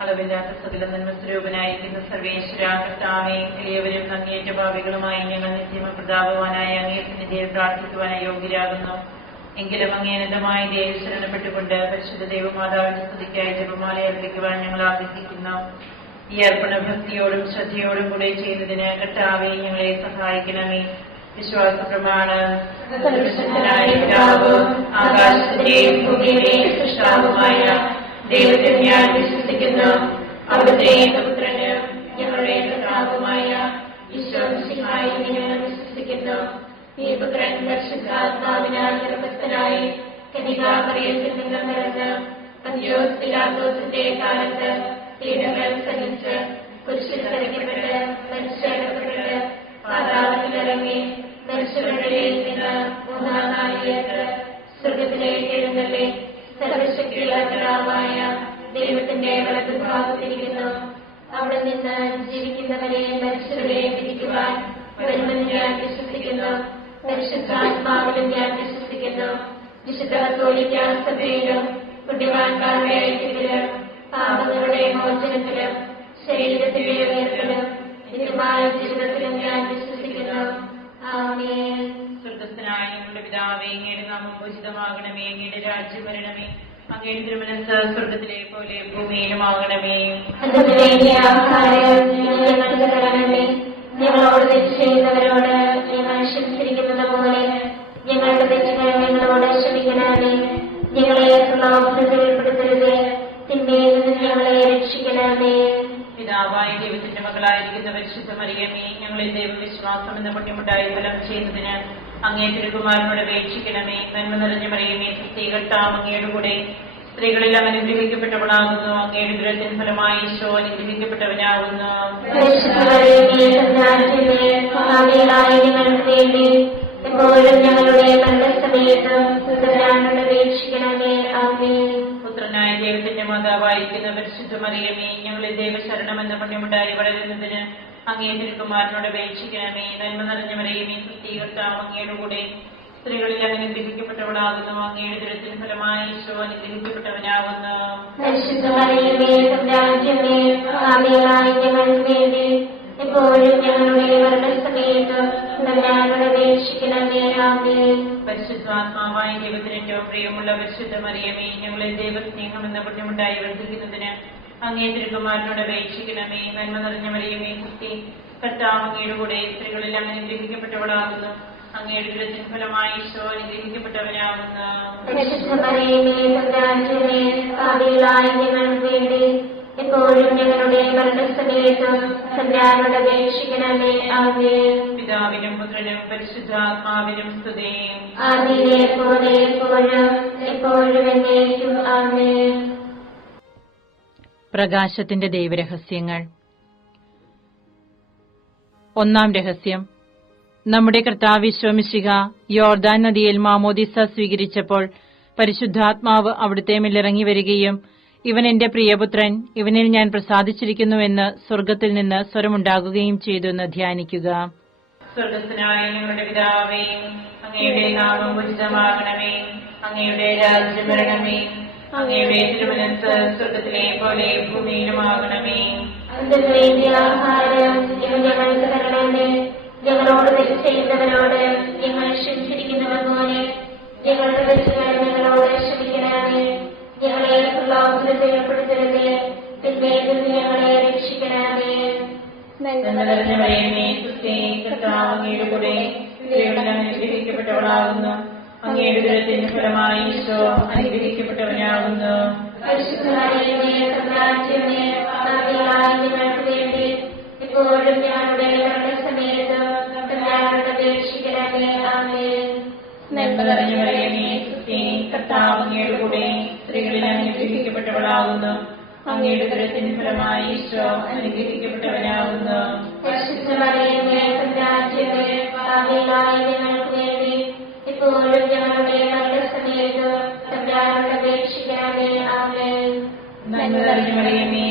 അളവില്ലാത്ത സകല നന്മസ്വരൂപനായിരിക്കുന്ന സർവേശ്വര കർത്താവേ, എളിയവരും അങ്ങേയറ്റ ഭാവികളുമായി ഞങ്ങൾ നിത്യമ പ്രതാപവാനായ അങ്ങേ സന്നിധിയിൽ പ്രാർത്ഥിക്കുവാനായി യോഗ്യരാകുന്നു. എങ്കിലും അങ്ങേനതമായ ദേവി ശരണപ്പെട്ടുകൊണ്ട് പരിശുദ്ധ ദൈവമാതാവിന്റെ സ്തുതിക്കായി ജപമാല അർപ്പിക്കുവാൻ ഞങ്ങൾ ആഗ്രഹിക്കുന്നു. ഈ അർപ്പണ ഭക്തിയോടും ശ്രദ്ധയോടും കൂടെ ചെയ്യുന്നതിന് കർത്താവേ ഞങ്ങളെ സഹായിക്കണമേ. വിശ്വാസ പ്രമാണം. ആകാശത്തിന്റെയും ഭൂമിയുടെയും സൃഷ്ടാവുമായ ദൈവത്തിൽ ഞാൻ വിശ്വസിക്കുന്നു. അവിടുത്തെ ഏകപുത്രന് ഞങ്ങളുടെ കർത്താവുമായ ഈശോമിശിഹായിൽ ഞങ്ങൾ വിശ്വസിക്കുന്നു. ഈ പുത്രൻ പരിശുദ്ധാത്മാവിനാൽ ഗർഭസ്ഥനായി കന്യകാമറിയത്തിൽ നിന്ന് പിറന്ന് പന്തിയോസ് പിലാത്തോസിന്റെ കാലത്ത് പീഡകൾ സഹിച്ച് കുരിശിൽ തറയ്ക്കപ്പെട്ട് മരിച്ചടക്കപ്പെട്ട് പാതാളത്തിലിറങ്ങി മരിച്ചവരുടെ നിന്ന് മൂന്നാം നാളിലേക്ക് സ്വർഗത്തിലേക്ക് എഴുന്നള്ളി സർവശക്തിയുള്ള പിതാവായ ദൈവത്തിന്റെ വലതുഭാഗത്തിരിക്കുന്നു. അവിടെ നിന്ന് ജീവിക്കുന്നവരെയും മരിച്ചവരെയും വിധിക്കുവാൻ വരുമെന്ന് ഞാൻ വിശ്വസിക്കുന്നു. പരിശുദ്ധാത്മാവിലും ഞാൻ വിശ്വസിക്കുന്നു. വിശുദ്ധ കത്തോലിക്ക സഭയിലും പുണ്യവാന്മാരുടെ ഐക്യത്തിലും പാപങ്ങളുടെ മോചനത്തിലും ശരീരത്തിലെ ഉയർത്തലും നിത്യമായ ജീവിതത്തിലും ഞാൻ വിശ്വസിക്കുന്നു. ആമേൻ. സ്വർഗ്ഗസ്ഥനായ ഞങ്ങളുടെ പിതാവേ, അങ്ങയുടെ നാമം പൂജിതമാകണമേ. അങ്ങയുടെ രാജ്യം വരണമേ. അങ്ങയുടെ തിരുമനസ്സ് സ്വർഗ്ഗത്തിലെ പോലെ ഭൂമിയിലുമാകണമേ. ഞങ്ങളോട് തെറ്റ് ചെയ്യുന്നവരോട് ഞങ്ങൾ ക്ഷമിച്ചിരിക്കുന്നത് പോലെ ഞങ്ങളുടെ തെറ്റുകൾ ഞങ്ങളോട് ക്ഷമിക്കണമേ. ഞങ്ങളെ പ്രലോഭനത്തിൽ ഉൾപ്പെടുത്തരുതേ, തിന്മയിൽ നിന്ന് ഞങ്ങളെ രക്ഷിക്കണമേ. പിതാവായ ദൈവത്തിന്റെ മകളായിരിക്കുന്ന പരിശുദ്ധ മറിയമേ, ഞങ്ങളിൽ ദൈവവിശ്വാസം എന്ന പുണ്യമുണ്ടായി ഫലം ചെയ്യുന്നതിന് അങ്ങേ തിരുകുമാരനോട് അപേക്ഷിക്കണമേ. നന്മ നിറഞ്ഞ മറിയമേ, കർത്താവ് അങ്ങയുടെ കൂടെ സ്ത്രീകളെല്ലാം അനുഗ്രഹിക്കപ്പെട്ടവളാകുന്നു. അങ്ങയുടെ ദുരത്തിന് ഫലമായി ഈശോ അനുഗ്രഹിക്കപ്പെട്ടവനാകുന്നു. പുത്രനായ ദൈവത്തിന്റെ മാതാവായിരിക്കുന്ന പരിശുദ്ധ മറിയമേ, ഞങ്ങളിൽ ദൈവശരണം എന്ന പുണ്യമുണ്ടായി വളരുന്നതിന് അങ്ങേ തിരുകുമാരനോട് അപേക്ഷിക്കണമേ. നന്മ നിറഞ്ഞ മറിയമേ, കർത്താവ് അങ്ങയുടെ കൂടെ സ്ത്രീകളിൽ അനുഗ്രഹിക്കപ്പെട്ടവളാകുന്നു. അങ്ങയുടെ ദുരത്തിന് ഫലമായി ഈശോ അനുഗ്രഹിക്കപ്പെട്ടവനാകുന്നു. പരിശുദ്ധാത്മാവായ ദൈവത്തിന് ഏറ്റവും പ്രിയമുള്ള പരിശുദ്ധ മറിയമേ, ഞങ്ങളിൽ ദൈവസ്നേഹം എന്ന പുണ്യമുണ്ടായി വർദ്ധിക്കുന്നതിന് അങ്ങേ തിരുകുമാരനോട് അപേക്ഷിക്കണമേ. നന്മ നിറഞ്ഞ മറിയമേ, കർത്താവ് അങ്ങയുടെ കൂടെ സ്ത്രീകളെല്ലാം അനുഗ്രഹിക്കപ്പെട്ടവളാകുന്നു. അങ്ങയുടെ ദുരത്തിന് ഫലമായി ഈശോ അനുഗ്രഹിക്കപ്പെട്ടവനാകുന്നു. എപ്പോഴും ഞങ്ങളുടെ മരണസമയത്തും തമ്പുരാനോട് അപേക്ഷിക്കണമേ. ആമേൻ. പിതാവിനും പുത്രനും പരിശുദ്ധാത്മാവിനും സ്തുതി. ആദിയിലെ പോലെ എപ്പോഴും എപ്പോഴും എന്നേക്കും. ആമേൻ. പ്രകാശത്തിന്റെ ദൈവരഹസ്യങ്ങൾ. ഒന്നാം രഹസ്യം. നമ്മുടെ കർത്താവ് ഈശോ മിശിഹ യോർദാൻ നദിയിൽ മാമോദിസ സ്വീകരിച്ചപ്പോൾ പരിശുദ്ധാത്മാവ് അവിടുത്തെ മേലിറങ്ങി വരികയും ഇവൻ എന്റെ പ്രിയപുത്രൻ, ഇവനിൽ ഞാൻ പ്രസാദിച്ചിരിക്കുന്നുവെന്ന് സ്വർഗ്ഗത്തിൽ നിന്ന് സ്വരമുണ്ടാകുകയും ചെയ്തു എന്ന് ധ്യാനിക്കുക. സ്വർഗ്ഗസ്ഥനായ ഞങ്ങളുടെ പിതാവേ, അങ്ങയുടെ നാമം പൂജിതമാകണമേ. അങ്ങയുടെ രാജ്യം വരണമേ. അങ്ങയുടെ തിരുമനസ്സ് സ്വർഗ്ഗത്തിലെ പോലെ ഭൂമിയിലുമാകണമേ. ആഹാരം ഞങ്ങൾക്ക് തരണമേ. ഞങ്ങളോട് തെറ്റ് ചെയ്യുന്നവരോട് ഞങ്ങൾ ക്ഷമിച്ചിരിക്കുന്നത് പോലെ ഞങ്ങളുടെ തെറ്റുകൾ ഞങ്ങളോട് ക്ഷമിക്കണമേ. ഞങ്ങളെ പ്രലോഭനത്തിൽ ഉൾപ്പെടുത്തരുതേ, തിന്മയിൽ നിന്ന് ഞങ്ങളെ രക്ഷിക്കണമേ. കർത്താവ് അങ്ങയുടെ കൂടെ സ്ത്രീകളിൽ അനുഗ്രഹിക്കപ്പെട്ടവളാകുന്നു. അങ്ങയുടെ ദുരത്തിന് ഫലമായി ഈശോ അനുഗ്രഹിക്കപ്പെട്ടവനാകുന്നു. എപ്പോഴും ഞങ്ങളുടെ മരണസമയത്ത് തമ്പുരാനോട് അപേക്ഷിക്കണമേ. ആമേൻ. നന്മ നിറഞ്ഞ മറിയമേ, കർത്താവ് അങ്ങയുടെ കൂടെ സ്ത്രീകളിൽ അനുഗ്രഹിക്കപ്പെട്ടവളാകുന്നു. അങ്ങയുടെ ദുരത്തിന് ഫലമായി ഈശോ അനുഗ്രഹിക്കപ്പെട്ടവനാകുന്നു. എപ്പോഴും ഞങ്ങളുടെ മരണസമയത്ത് തമ്പുരാനോട് അപേക്ഷിക്കണമേ. ആമേൻ. നന്മ നിറഞ്ഞ മറിയമേ,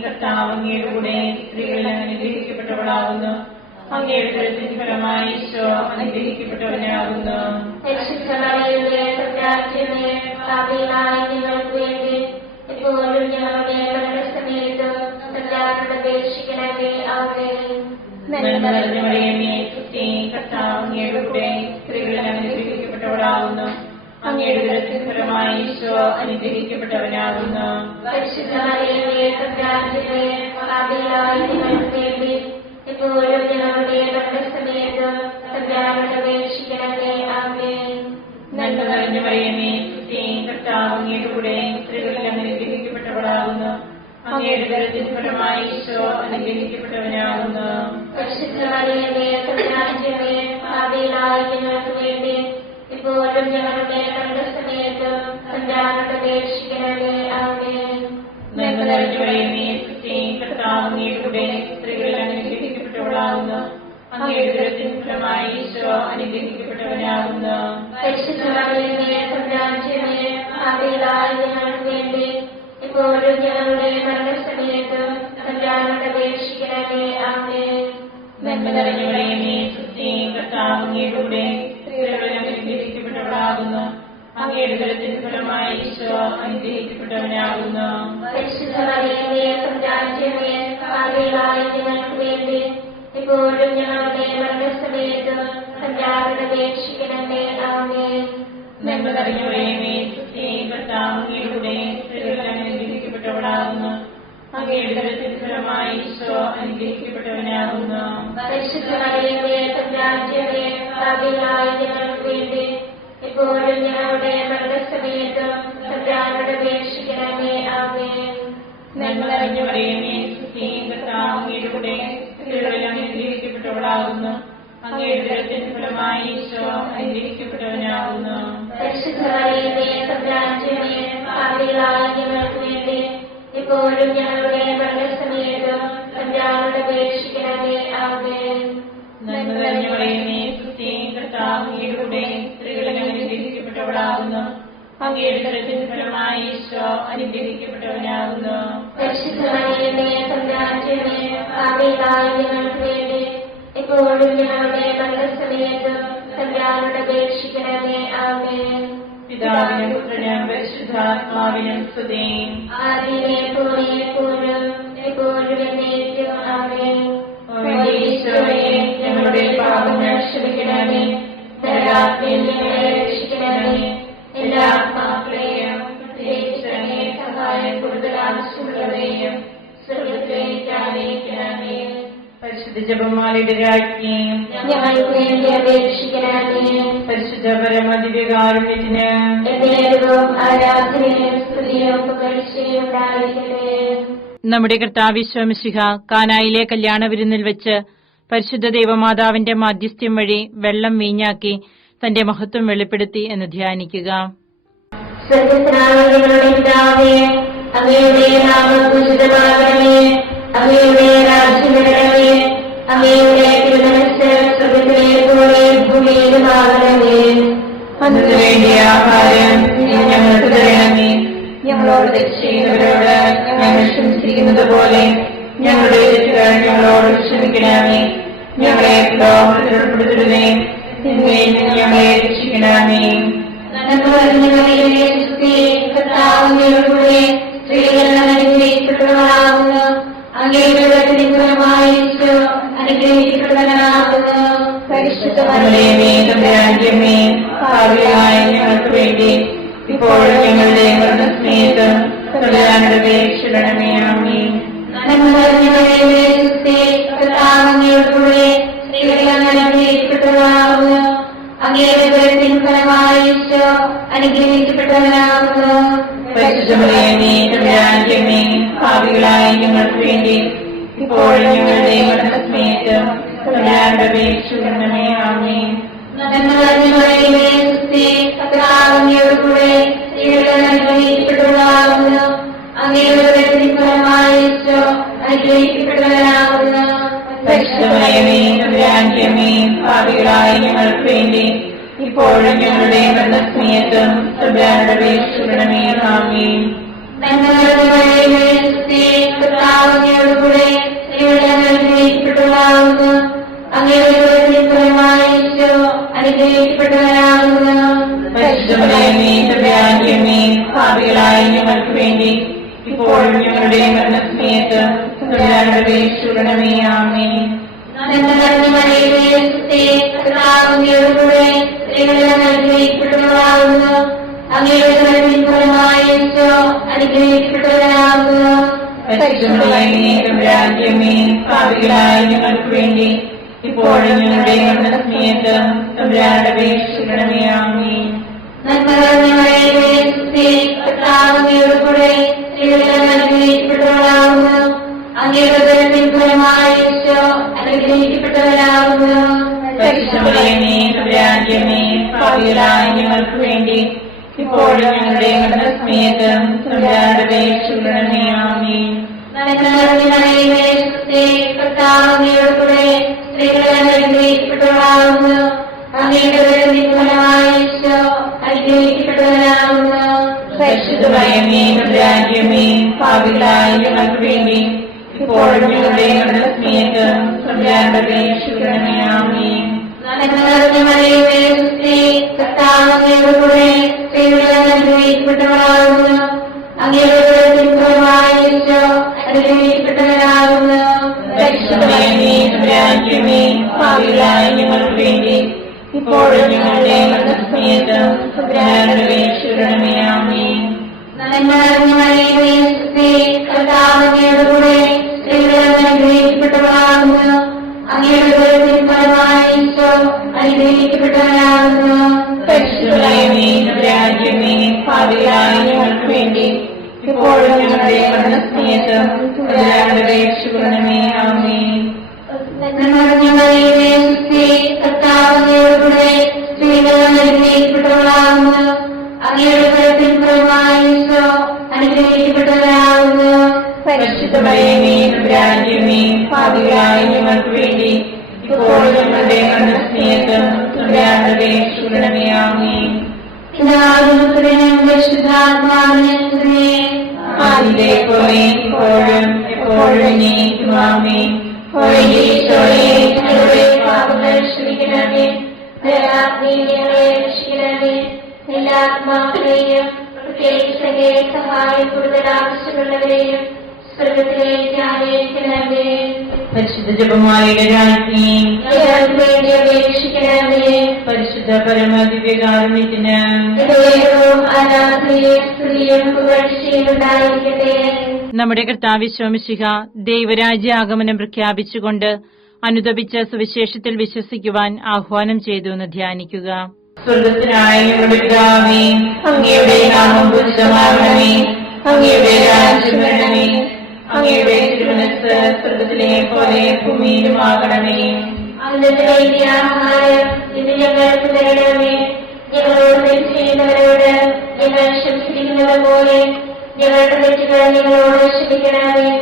കർത്താവ് അങ്ങയുടെ കൂടെ സ്ത്രീകളിൽ അനുഗ്രഹിക്കപ്പെട്ടവളാകുന്നു. അങ്ങയുടെ ദുരത്തിന് ഫലമായി ഈശോ അനുഗ്രഹിക്കപ്പെട്ടവനാകുന്നു. എപ്പോഴും ഞങ്ങളുടെ നന്മ നിറഞ്ഞ മറിയമേ, സുസ്ഥി, കർത്താവ് അങ്ങയുടെ കൂടെ സ്ത്രീകളിൽ അനുഗ്രഹിക്കപ്പെട്ടവളാകുന്നു. അങ്ങയുടെ ഉദരത്തിൻ ഫലമായി ഈശോ അനുഗ്രഹിക്കപ്പെട്ടവനാകുന്നു. പരിശുദ്ധ മറിയമേ, തമ്പുരാന്റമ്മേ, പാപികളായ ഞങ്ങൾക്ക് വേണ്ടി ഇപ്പോഴും ഞങ്ങളുടെ മരണസമയത്തും തമ്പുരാനോട് അപേക്ഷിക്കണമേ. ആമേൻ. നന്മ നിറഞ്ഞ മറിയമേ, സുസ്ഥി, കർത്താവ് അങ്ങയുടെ കൂടെ സ്ത്രീകളിൽ അനുഗ്രഹിക്കപ്പെട്ടവളാകുന്നു. അങ്ങയുടെ ഉദരത്തിൻ ഫലമായി ഈശോ അനുഗ്രഹിക്കപ്പെട്ടവനാകുന്നു. പരിശുദ്ധ മറിയമേ, തമ്പുരാന്റമ്മേ, പാപികളായ ഞങ്ങൾക്ക് വേണ്ടി ഇപ്പോഴും ഞങ്ങളുടെ മരണസമയത്തും തമ്പുരാനോട് അപേക്ഷിക്കണമേ. ആമേൻ. നന്മ നിറഞ്ഞ മറിയമേ, സുസ്ഥി, കർത്താവ് അങ്ങയുടെ കൂടെ സ്ത്രീകളിൽ അനുഗ്രഹിക്കപ്പെട്ടവളാകുന്നു. അങ്ങയുടെ ഉദരത്തിൻ ഫലമായി ഈശോ അനുഗ്രഹിക്കപ്പെട്ടവനാകുന്നു. പരിശുദ്ധ മറിയമേ, തമ്പുരാന്റമ്മേ, പാപികളായ ഞങ്ങൾക്ക് വേണ്ടി ഇപ്പോഴും ഞങ്ങളുടെ മരണസമയത്തും തമ്പുരാനോട് അപേക്ഷിക്കണമേ. ആമേൻ. നന്മ നിറഞ്ഞ മറിയമേ, സുസ്ഥി, കർത്താവ് അങ്ങയുടെ കൂടെ സ്ത്രീകളിൽ അനുഗ്രഹിക്കപ്പെട്ടവളാകുന്നു. അങ്ങയുടെ ഉദരത്തിൻ ഫലമായി ഈശോ അനുഗ്രഹിക്കപ്പെട്ടവനാകുന്നു. പരിശുദ്ധ മറിയമേ, തമ്പുരാന്റമ്മേ, പാപികളായ ഞങ്ങൾക്ക് വേണ്ടി ഇപ്പോഴും ഞങ്ങളുടെ മരണസമയത്തും തമ്പുരാനോട് അപേക്ഷിക്കണമേ. ആമേൻ. നന്മ നിറഞ്ഞ മറിയമേ, സുസ്ഥി, കർത്താവ് അങ്ങയുടെ കൂടെ സ്ത്രീകളിൽ അനുഗ്രഹിക്കപ്പെട്ടവളാകുന്നു. അങ്ങയുടെ ഉദരത്തിൻ ഫലമായി ഈശോ അനുഗ്രഹിക്കപ്പെട്ടവനാകുന്നു. പരിശുദ്ധ മറിയമേ, തമ്പുരാന്റമ്മേ, പാപികളായ ഞങ്ങൾക്ക് വേണ്ടി ഇപ്പോഴും ഞങ്ങളുടെ മരണസമയത്തും തമ്പുരാനോട് അപേക്ഷിക്കണമേ. ആമേൻ. നന്മ നിറഞ്ഞ മറിയമേ, സുസ്ഥി, കർത്താവ് അങ്ങയുടെ കൂടെ സ്ത്രീകളിൽ അനുഗ്രഹിക്കപ്പെട്ടവളാകുന്നു. അങ്ങയുടെ ഉദരത്തിൻ ഫലമായി ഈശോ അനുഗ്രഹിക്കപ്പെട്ടവനാകുന്നു. പരിശുദ്ധ മറിയമേ, തമ്പുരാന്റമ്മേ, പാപികളായ ഞങ്ങൾക്ക് വേണ്ടി ഇപ്പോഴും ഞങ്ങളുടെ മരണസമയത്തും തമ്പുരാനോട് അപേക്ഷിക്കണമേ. ആമേൻ. നന്മ നിറഞ്ഞ മറിയമേ, സുസ്ഥി, കർത്താവ് അങ്ങയുടെ കൂടെ സ്ത്രീകളിൽ അനുഗ്രഹിക്കപ്പെട്ടവളാകുന്നു. അങ്ങയുടെ ഉദരത്തിൻ ഫലമായി ഈശോ അനുഗ്രഹിക്കപ്പെട്ടവനാകുന്നു. പരിശുദ്ധ മറിയമേ, തമ്പുരാന്റമ്മേ, പാപികളായ ഞങ്ങൾക്ക് വേണ്ടി ഇപ്പോഴും ഞങ്ങളുടെ മരണസമയത്തും തമ്പുരാനോട് അപേക്ഷിക്കണമേ. ആമേൻ. പിതാവിനും പുത്രനും പരിശുദ്ധാത്മാവിനും സ്തുതി. ആദിയിലെ പോലെ എപ്പോഴും എപ്പോഴും എന്നേക്കും. ആമേൻ. ഓ ഈശോയെ, ഞങ്ങളുടെ പാപങ്ങൾ ക്ഷമിക്കണമേ. നരകാഗ്നിയിൽ ഞങ്ങളെ രക്ഷിക്കണമേ. എല്ലാ ആത്മാക്കളെയും പ്രത്യേകിച്ച് അങ്ങേ സഹായം കൂടുതൽ ആവശ്യമുള്ളവരെയും സ്വർഗ്ഗത്തിലേക്ക് ആനയിക്കണമേ. പരിശുദ്ധ ജപമാലയുടെ രാജ്ഞിയും ഞങ്ങൾക്ക് വേണ്ടി അപേക്ഷിക്കണമേ. പരിശുദ്ധ പരമദിവ്യകാരുണ്യത്തിന് എന്നേരവും ആരാധനയും സ്തുതിയും പുകഴ്ചയും ഉണ്ടായിരിക്കട്ടെ. നമ്മുടെ കർത്താവ് മിശിഹ കാനായിലെ കല്യാണ വിരുന്നിൽ വെച്ച് പരിശുദ്ധ ദൈവമാതാവിന്റെ മാധ്യസ്ഥ്യം വഴി വെള്ളം വീഞ്ഞാക്കി തന്റെ മഹത്വം വെളിപ്പെടുത്തി എന്ന് ധ്യാനിക്കുക. സ്വർഗ്ഗസ്ഥനായ ഞങ്ങളുടെ പിതാവേ, അങ്ങയുടെ നാമം പൂജിതമാകണമേ. അങ്ങയുടെ രാജ്യം വരണമേ. അങ്ങയുടെ തിരുമനസ്സ് സ്വർഗ്ഗത്തിലെ പോലെ ഭൂമിയിലുമാകണമേ. അതിനു വേണ്ടിയ ആഹാരം ഇന്ന് ഞങ്ങൾക്ക് തരണമേ. ഞങ്ങളോട് തെറ്റ് ചെയ്യുന്നവരോട് ഞങ്ങൾ ക്ഷമിച്ചിരിക്കുന്നത് പോലെ ഞങ്ങളുടെ തെറ്റുകൾ ഞങ്ങളോട് ക്ഷമിക്കണമേ. ഞങ്ങളെ പ്രലോഭനത്തിൽ ഉൾപ്പെടുത്തരുതേ. തിന്മയിൽ നിന്ന് ഞങ്ങളെ രക്ഷിക്കണമേ. നന്മ നിറഞ്ഞ മറിയമേ, സുസ്ഥി, കർത്താവ് അങ്ങയുടെ കൂടെ സ്ത്രീകൾ അനുഗ്രഹിക്കപ്പെട്ടവളാകുന്നു. അങ്ങയുടെ ഉദരത്തിൻ ഫലമായി ഈശോ അനുഗ്രഹിക്കപ്പെട്ടവനാകുന്നു. പരിശുദ്ധ മറിയമേ, തമ്പുരാന്റമ്മേ, പാപികളായ ഞങ്ങൾക്ക് വേണ്ടി ഇപ്പോഴും ഞങ്ങളുടെ മരണസമയത്ത് തമ്പുരാനോട് അപേക്ഷിക്കണമേ. ആമേൻ. നന്മ നിറഞ്ഞ മറിയമേ, സുസ്ഥി, കർത്താവ് അങ്ങയുടെ കൂടെ സ്ത്രീകൾ അനുഗ്രഹിക്കപ്പെട്ടവളാകുന്നു. അങ്ങയുടെ ഉദരത്തിൻ ഫലമായി ഈശോ അനുഗ്രഹിക്കപ്പെട്ടവനാകുന്നു. പരിശുദ്ധ മറിയമേ, തമ്പുരാന്റമ്മേ, പാപികളായ ഞങ്ങൾക്ക് വേണ്ടി ഇപ്പോഴും ഞങ്ങളുടെ മരണസമയത്ത് തമ്പുരാനോട് അപേക്ഷിക്കണമേ. ആമേൻ. നന്മ നിറഞ്ഞ മറിയമേ, സുസ്ഥി, കർത്താവ് അങ്ങയുടെ കൂടെ സ്ത്രീകൾ അനുഗ്രഹിക്കപ്പെട്ടവളാകുന്നു. അങ്ങയുടെ ഉദരത്തിൻ ഫലമായി ഈശോ അനുഗ്രഹിക്കപ്പെട്ടവനാകുന്നു. പരിശുദ്ധ മറിയമേ, തമ്പുരാന്റമ്മേ, പാപികളായ ഞങ്ങൾക്ക് വേണ്ടി ഇപ്പോഴും ഞങ്ങളുടെ മരണസമയത്ത് തമ്പുരാനോട് അപേക്ഷിക്കണമേ. ആമേൻ. നന്മ നിറഞ്ഞ മറിയമേ, സുസ്ഥി, കർത്താവ് അങ്ങയുടെ കൂടെ സ്ത്രീകൾ അനുഗ്രഹിക്കപ്പെട്ടവളാകുന്നു. അങ്ങയുടെ ഉദരത്തിൻ ഫലമായി ഈശോ അനുഗ്രഹിക്കപ്പെട്ടവനാകുന്നു. പരിശുദ്ധ മറിയമേ, തമ്പുരാന്റമ്മേ, പാപികളായ ഞങ്ങൾക്ക് വേണ്ടി ഇപ്പോഴും ഞങ്ങളുടെ മരണസമയത്ത് തമ്പുരാനോട് അപേക്ഷിക്കണമേ. ആമേൻ. നന്മ രാജ്യമേ പാപികളായ ഞങ്ങൾക്ക് വേണ്ടി ഇപ്പോഴും ഞങ്ങളുടെ മരണസമയത്തും തമ്പുരാനോട് അപേക്ഷിക്കണമേ. ആമേൻ. അനുഗ്രഹിക്കപ്പെട്ടവരാകുന്നു. രാജ്യമേ പാപികളായ ഞങ്ങൾക്ക് വേണ്ടി ഇപ്പോഴും ഞങ്ങളുടെ മരണസമയത്തും തമ്പുരാനോട് അപേക്ഷിക്കണമേ. ആമേൻ. അനുഗ്രഹിക്കപ്പെട്ടവരാകുന്നു. പരിശുദ്ധമേ രാജ്യമേ പാപികളായ ഞങ്ങൾക്ക് വേണ്ടി ഇപ്പോഴും ഞങ്ങളുടെ മരണസമയത്തും തമ്പുരാനോട് അപേക്ഷിക്കണമേ. ആമേൻ. അനുഗ്രഹിക്കപ്പെട്ടവരാകുന്നു. അനുഗ്രഹിക്കപ്പെട്ടവരാകുന്നു. പരിശുദ്ധമേ രാജ്യമേ പാപികളായ ഞങ്ങൾക്ക് വേണ്ടി ഇപ്പോഴും ഞങ്ങളുടെ മരണസമയത്തും തമ്പുരാനോട് അപേക്ഷിക്കണമേ. ആമേൻ. അനുഗ്രഹിക്കപ്പെട്ടവരാകുന്നു. അനുഗ്രഹിക്കപ്പെട്ടവരാകുന്നു. പരിശുദ്ധമേ രാജ്യമേ പാപികളായ ഞങ്ങൾക്ക് വേണ്ടി ഇപ്പോഴും ഞങ്ങളുടെ മരണസമയത്തും തമ്പുരാനോട് അപേക്ഷിക്കണമേ. ആമേൻ. അനുഗ്രഹിക്കപ്പെട്ടവരാകുന്നു. അനുഗ്രഹിക്കപ്പെട്ടവരാകുന്നു. പരിശുദ്ധമേ രാജ്യമേ പാപികളായ ഞങ്ങൾക്ക് വേണ്ടി ഇപ്പോഴും ഞങ്ങളുടെ മരണസമയത്തും തമ്പുരാനോട് അപേക്ഷിക്കണമേ. ആമേൻ. ആദിയിലെ പോലെ ഇപ്പോഴും എപ്പോഴും എന്നേക്കും. ആമേൻ. എല്ലാ ആത്മാക്കളെയും പ്രത്യേകിച്ച് സഹായം കൂടുതൽ ആവശ്യമുള്ളവരെയും സ്വർഗത്തിലേക്ക് ആനയിക്കണമേ. പരിശുദ്ധ ജപമാലയുടെ രാജ്ഞി വേണ്ടി അപേക്ഷിക്കണമേ. പരിശുദ്ധ പരമദിവ്യകാരുണ്യത്തിന് ആരാധനയും സ്ത്രീയും പുകഴ്ചയും ഉണ്ടായിരിക്കട്ടെ. നമ്മുടെ കർത്താവ് ശോമിശിഹ ദൈവരാജ്യ ആഗമനം പ്രഖ്യാപിച്ചുകൊണ്ട് അനുദപിച്ച സുവിശേഷത്തിൽ വിശ്വസിക്കുവാൻ ആഹ്വാനം ചെയ്തു എന്ന് ധ്യാനിക്കുക. സ്വർഗത്തിനായ ഞങ്ങളുടെ പിതാവേ, അങ്ങയുടെ നാമം പൂജിതമാകണമേ. അങ്ങയുടെ രാജ്യം വരണമേ. അങ്ങയുടെ തിരുമനസ്സ് സ്വർഗത്തിലെ പോലെ ഭൂമിയിലുമാകണമേ. അന്നത്തെ ആഹാരം ഇത് ഞങ്ങൾക്ക് തരണമേ. ഞങ്ങളോട് തെറ്റ് ചെയ്യുന്നവരോട് ഞങ്ങൾ ക്ഷമിച്ചിരിക്കുന്നത് പോലെ ഞങ്ങളുടെ തെറ്റുകൾ ഞങ്ങളോട് ക്ഷമിക്കണമേ.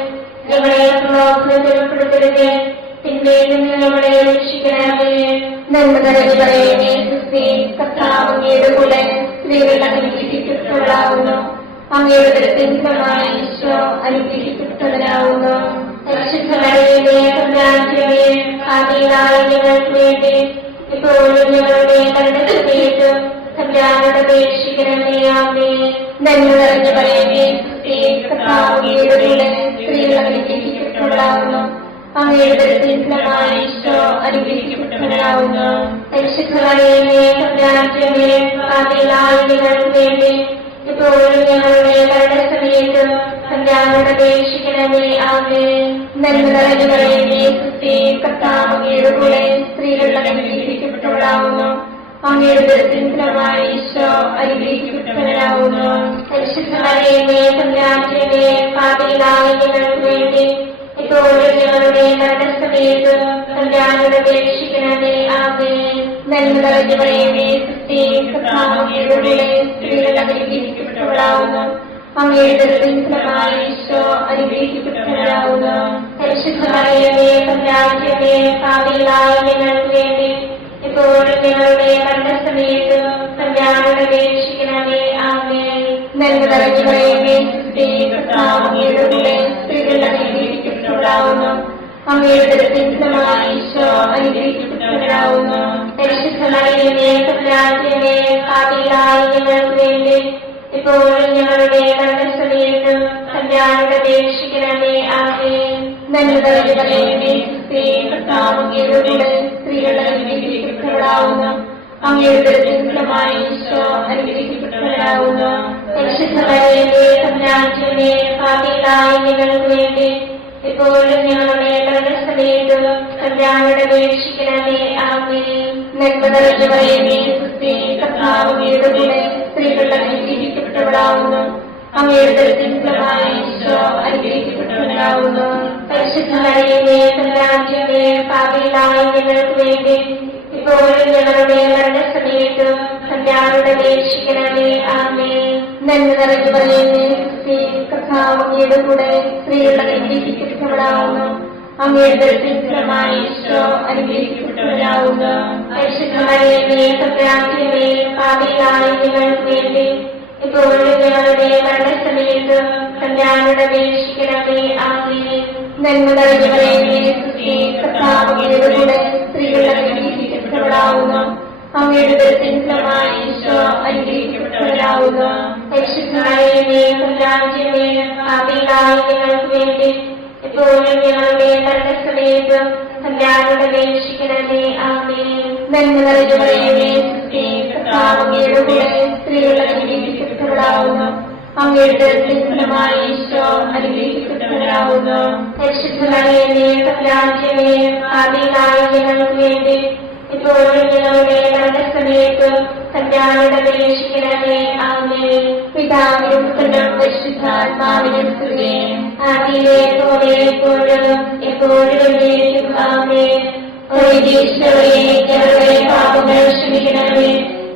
ഞങ്ങളെ പ്രലോഭനത്തിൽ ഉൾപ്പെടുത്തരുത്, തിന്മയിൽ നിന്ന് ഞങ്ങളെ രക്ഷിക്കണമേ. നന്മ നിറഞ്ഞ മറിയമേ, ക്രിസ്തുവേ, കർത്താവ് അങ്ങയുടെ കൂടെ സ്ത്രീകൾ അനുഗ്രഹിക്കപ്പെട്ടവളാകുന്നു. അങ്ങയുടെ ഉദരത്തിൻ ഫലമായ ഈശോ അനുഗ്രഹിക്കപ്പെട്ടവനാകുന്നു. പരിശുദ്ധ മറിയമേ, തമ്പുരാന്റമ്മേ, പാപികളായ ഞങ്ങൾക്ക് വേണ്ടി ഇപ്പോഴും ഞങ്ങളുടെ മരണസമയത്തും തമ്പുരാനോട് അപേക്ഷിക്കണമേ. ആമേൻ. നന്മ നിറഞ്ഞ മറിയമേ, ക്രിസ്തുവേ, കർത്താവ് അങ്ങയുടെ കൂടെ സ്ത്രീകൾ അനുഗ്രഹിക്കപ്പെട്ടവളാകുന്നു. അങ്ങയുടെ ഉദരത്തിൻ ഫലമായ ഈശോ അനുഗ്രഹിക്കപ്പെട്ടവനാകുന്നു. പരിശുദ്ധ മറിയമേ, തമ്പുരാന്റമ്മേ, പാപികളായ ഞങ്ങൾക്ക് വേണ്ടി ഇപ്പോഴും ഞങ്ങളുടെ മരണസമയത്തും തമ്പുരാനോട് അപേക്ഷിക്കണമേ. ആമേൻ. നന്മ നിറഞ്ഞ മറിയമേ, ക്രിസ്തുവേ, കർത്താവ് അങ്ങയുടെ കൂടെ സ്ത്രീകൾ അനുഗ്രഹിക്കപ്പെട്ടവളാകുന്നു. അങ്ങയുടെ ഉദരത്തിൻ ഫലമായ ഈശോ അനുഗ്രഹിക്കപ്പെട്ടവനാകുന്നു. പരിശുദ്ധ മറിയമേ, തമ്പുരാന്റമ്മേ, പാപികളായ ഞങ്ങൾക്ക് വേണ്ടി ഇപ്പോഴും ഞങ്ങളുടെ മരണസമയത്തും തമ്പുരാനോട് അപേക്ഷിക്കണമേ. ആമേൻ. നന്മ നിറഞ്ഞ മറിയമേ, ക്രിസ്തുവേ, കർത്താവ് അങ്ങയുടെ കൂടെ സ്ത്രീകൾ അനുഗ്രഹിക്കപ്പെട്ടവളാകുന്നു. അങ്ങയുടെ ഉദരത്തിൻ ഫലമായ ഈശോ അനുഗ്രഹിക്കപ്പെട്ടവനാകുന്നു. പരിശുദ്ധ മറിയമേ, തമ്പുരാന്റമ്മേ, പാപികളായ ഞങ്ങൾക്ക് വേണ്ടി ഇപ്പോഴും ഞങ്ങളുടെ മരണസമയത്തും തമ്പുരാനോട് അപേക്ഷിക്കണമേ. ആമേൻ. നന്മ നിറഞ്ഞ മറിയമേ, ക്രിസ്തുവേ, കർത്താവ് അങ്ങയുടെ കൂടെ സ്ത്രീകൾ അനുഗ്രഹിക്കപ്പെട്ടവളാകുന്നു. അങ്ങയുടെ ഉദരത്തിൻ ഫലമായ ഈശോ അനുഗ്രഹിക്കപ്പെട്ടവനാകുന്നു. പരിശുദ്ധ മറിയമേ, തമ്പുരാന്റമ്മേ, പാപികളായ ഞങ്ങൾക്ക് വേണ്ടി ഇപ്പോഴും ഞങ്ങളുടെ മരണസമയത്തും തമ്പുരാനോട് അപേക്ഷിക്കണമേ. ആമേൻ. നന്മ നിറഞ്ഞ മറിയമേ, ക്രിസ്തുവേ, കർത്താവ് അങ്ങയുടെ കൂടെ സ്ത്രീകൾ അനുഗ്രഹിക്കപ്പെട്ടവളാകുന്നു. അങ്ങയുടെ ഉദരത്തിൻ ഫലമായ ഈശോ അനുഗ്രഹിക്കപ്പെട്ടവനാകുന്നു. പരിശുദ്ധ മറിയമേ തമ്പുരാന്റമ്മേ, പാപികളായ ഞങ്ങൾക്ക് വേണ്ടി ഇപ്പോഴും ഞങ്ങളുടെ മരണസമയത്തും തമ്പുരാനോട് അപേക്ഷിക്കണമേ. ആമേൻ. നന്മ നിറഞ്ഞ മറിയമേ, സുസ്ഥി, കർത്താവ് അങ്ങയുടെ കൂടെ സ്ത്രീകൾ അനുഗ്രഹിക്കപ്പെട്ടവളാവുന്നു. അങ്ങയുടെ ഉദരത്തിൻ ഫലമായ ഈശോ അനുഗ്രഹിക്കപ്പെട്ടവനാവുന്നു. പരിശുദ്ധ മറിയമേ തമ്പുരാന്റമ്മേ, പാപികളായ ഞങ്ങൾക്ക് വേണ്ടി ഇപ്പോഴും ഞങ്ങളുടെ മരണസമയത്തും തമ്പുരാനോട് അപേക്ഷിക്കണമേ. ആമേൻ. നന്മ നിറഞ്ഞ മറിയമേ, സുസ്ഥി, കർത്താവ് അങ്ങയുടെ കൂടെ സ്ത്രീകൾ അനുഗ്രഹിക്കപ്പെട്ടവളാവുന്നു. അങ്ങയുടെ ഉദരത്തിൻ ഫലമായ ഈശോ അനുഗ്രഹിക്കപ്പെട്ടവനാവുന്നു. പരിശുദ്ധ മറിയമേ തമ്പുരാന്റമ്മേ, പാപികളായ ഞങ്ങൾക്ക് വേണ്ടി ഇപ്പോഴും ഞങ്ങളുടെ മരണസമയത്തും തമ്പുരാനോട് അപേക്ഷിക്കണമേ. ആമേൻ. നന്മ നിറഞ്ഞ മറിയമേ, സുസ്ഥി, കർത്താവ് അങ്ങയുടെ കൂടെ സ്ത്രീകൾ അനുഗ്രഹിക്കപ്പെട്ടവളാവുന്നു. അങ്ങയുടെ ഉദരത്തിൻ ഫലമായ ഈശോ അനുഗ്രഹിക്കപ്പെട്ടവനാവുന്നു. പരിശുദ്ധ മറിയമേ തമ്പുരാന്റമ്മേ, പാപികളായ ഞങ്ങൾക്ക് വേണ്ടി ഇപ്പോഴും ഞങ്ങളുടെ മരണസമയത്തും തമ്പുരാനോട് അപേക്ഷിക്കണമേ. ആമേൻ. നന്മ നിറഞ്ഞ മറിയമേ, സുസ്ഥി, കർത്താവ് അങ്ങയുടെ കൂടെ സ്ത്രീകൾ അനുഗ്രഹിക്കപ്പെട്ടവളാവുന്നു. അങ്ങയുടെ ഉദരത്തിൻ ഫലമായ ഈശോ അനുഗ്രഹിക്കപ്പെട്ടവനാവുന്നു. പരിശുദ്ധ മറിയമേ തമ്പുരാന്റമ്മേ, പാപികളായ ഞങ്ങൾക്ക് വേണ്ടി ഇപ്പോഴും ഞങ്ങളുടെ മരണസമയത്തും തമ്പുരാനോട് അപേക്ഷിക്കണമേ. ആമേൻ. പിതാവിനും പുത്രനും പരിശുദ്ധാത്മാവിനും സ്തുതി. ആദിയിലെ പോലെ എപ്പോഴും എപ്പോഴും എന്നേക്കും. ആമേൻ. ഈശോയെ ഞങ്ങളുടെ പാപങ്ങൾ ക്ഷമിക്കണമേ.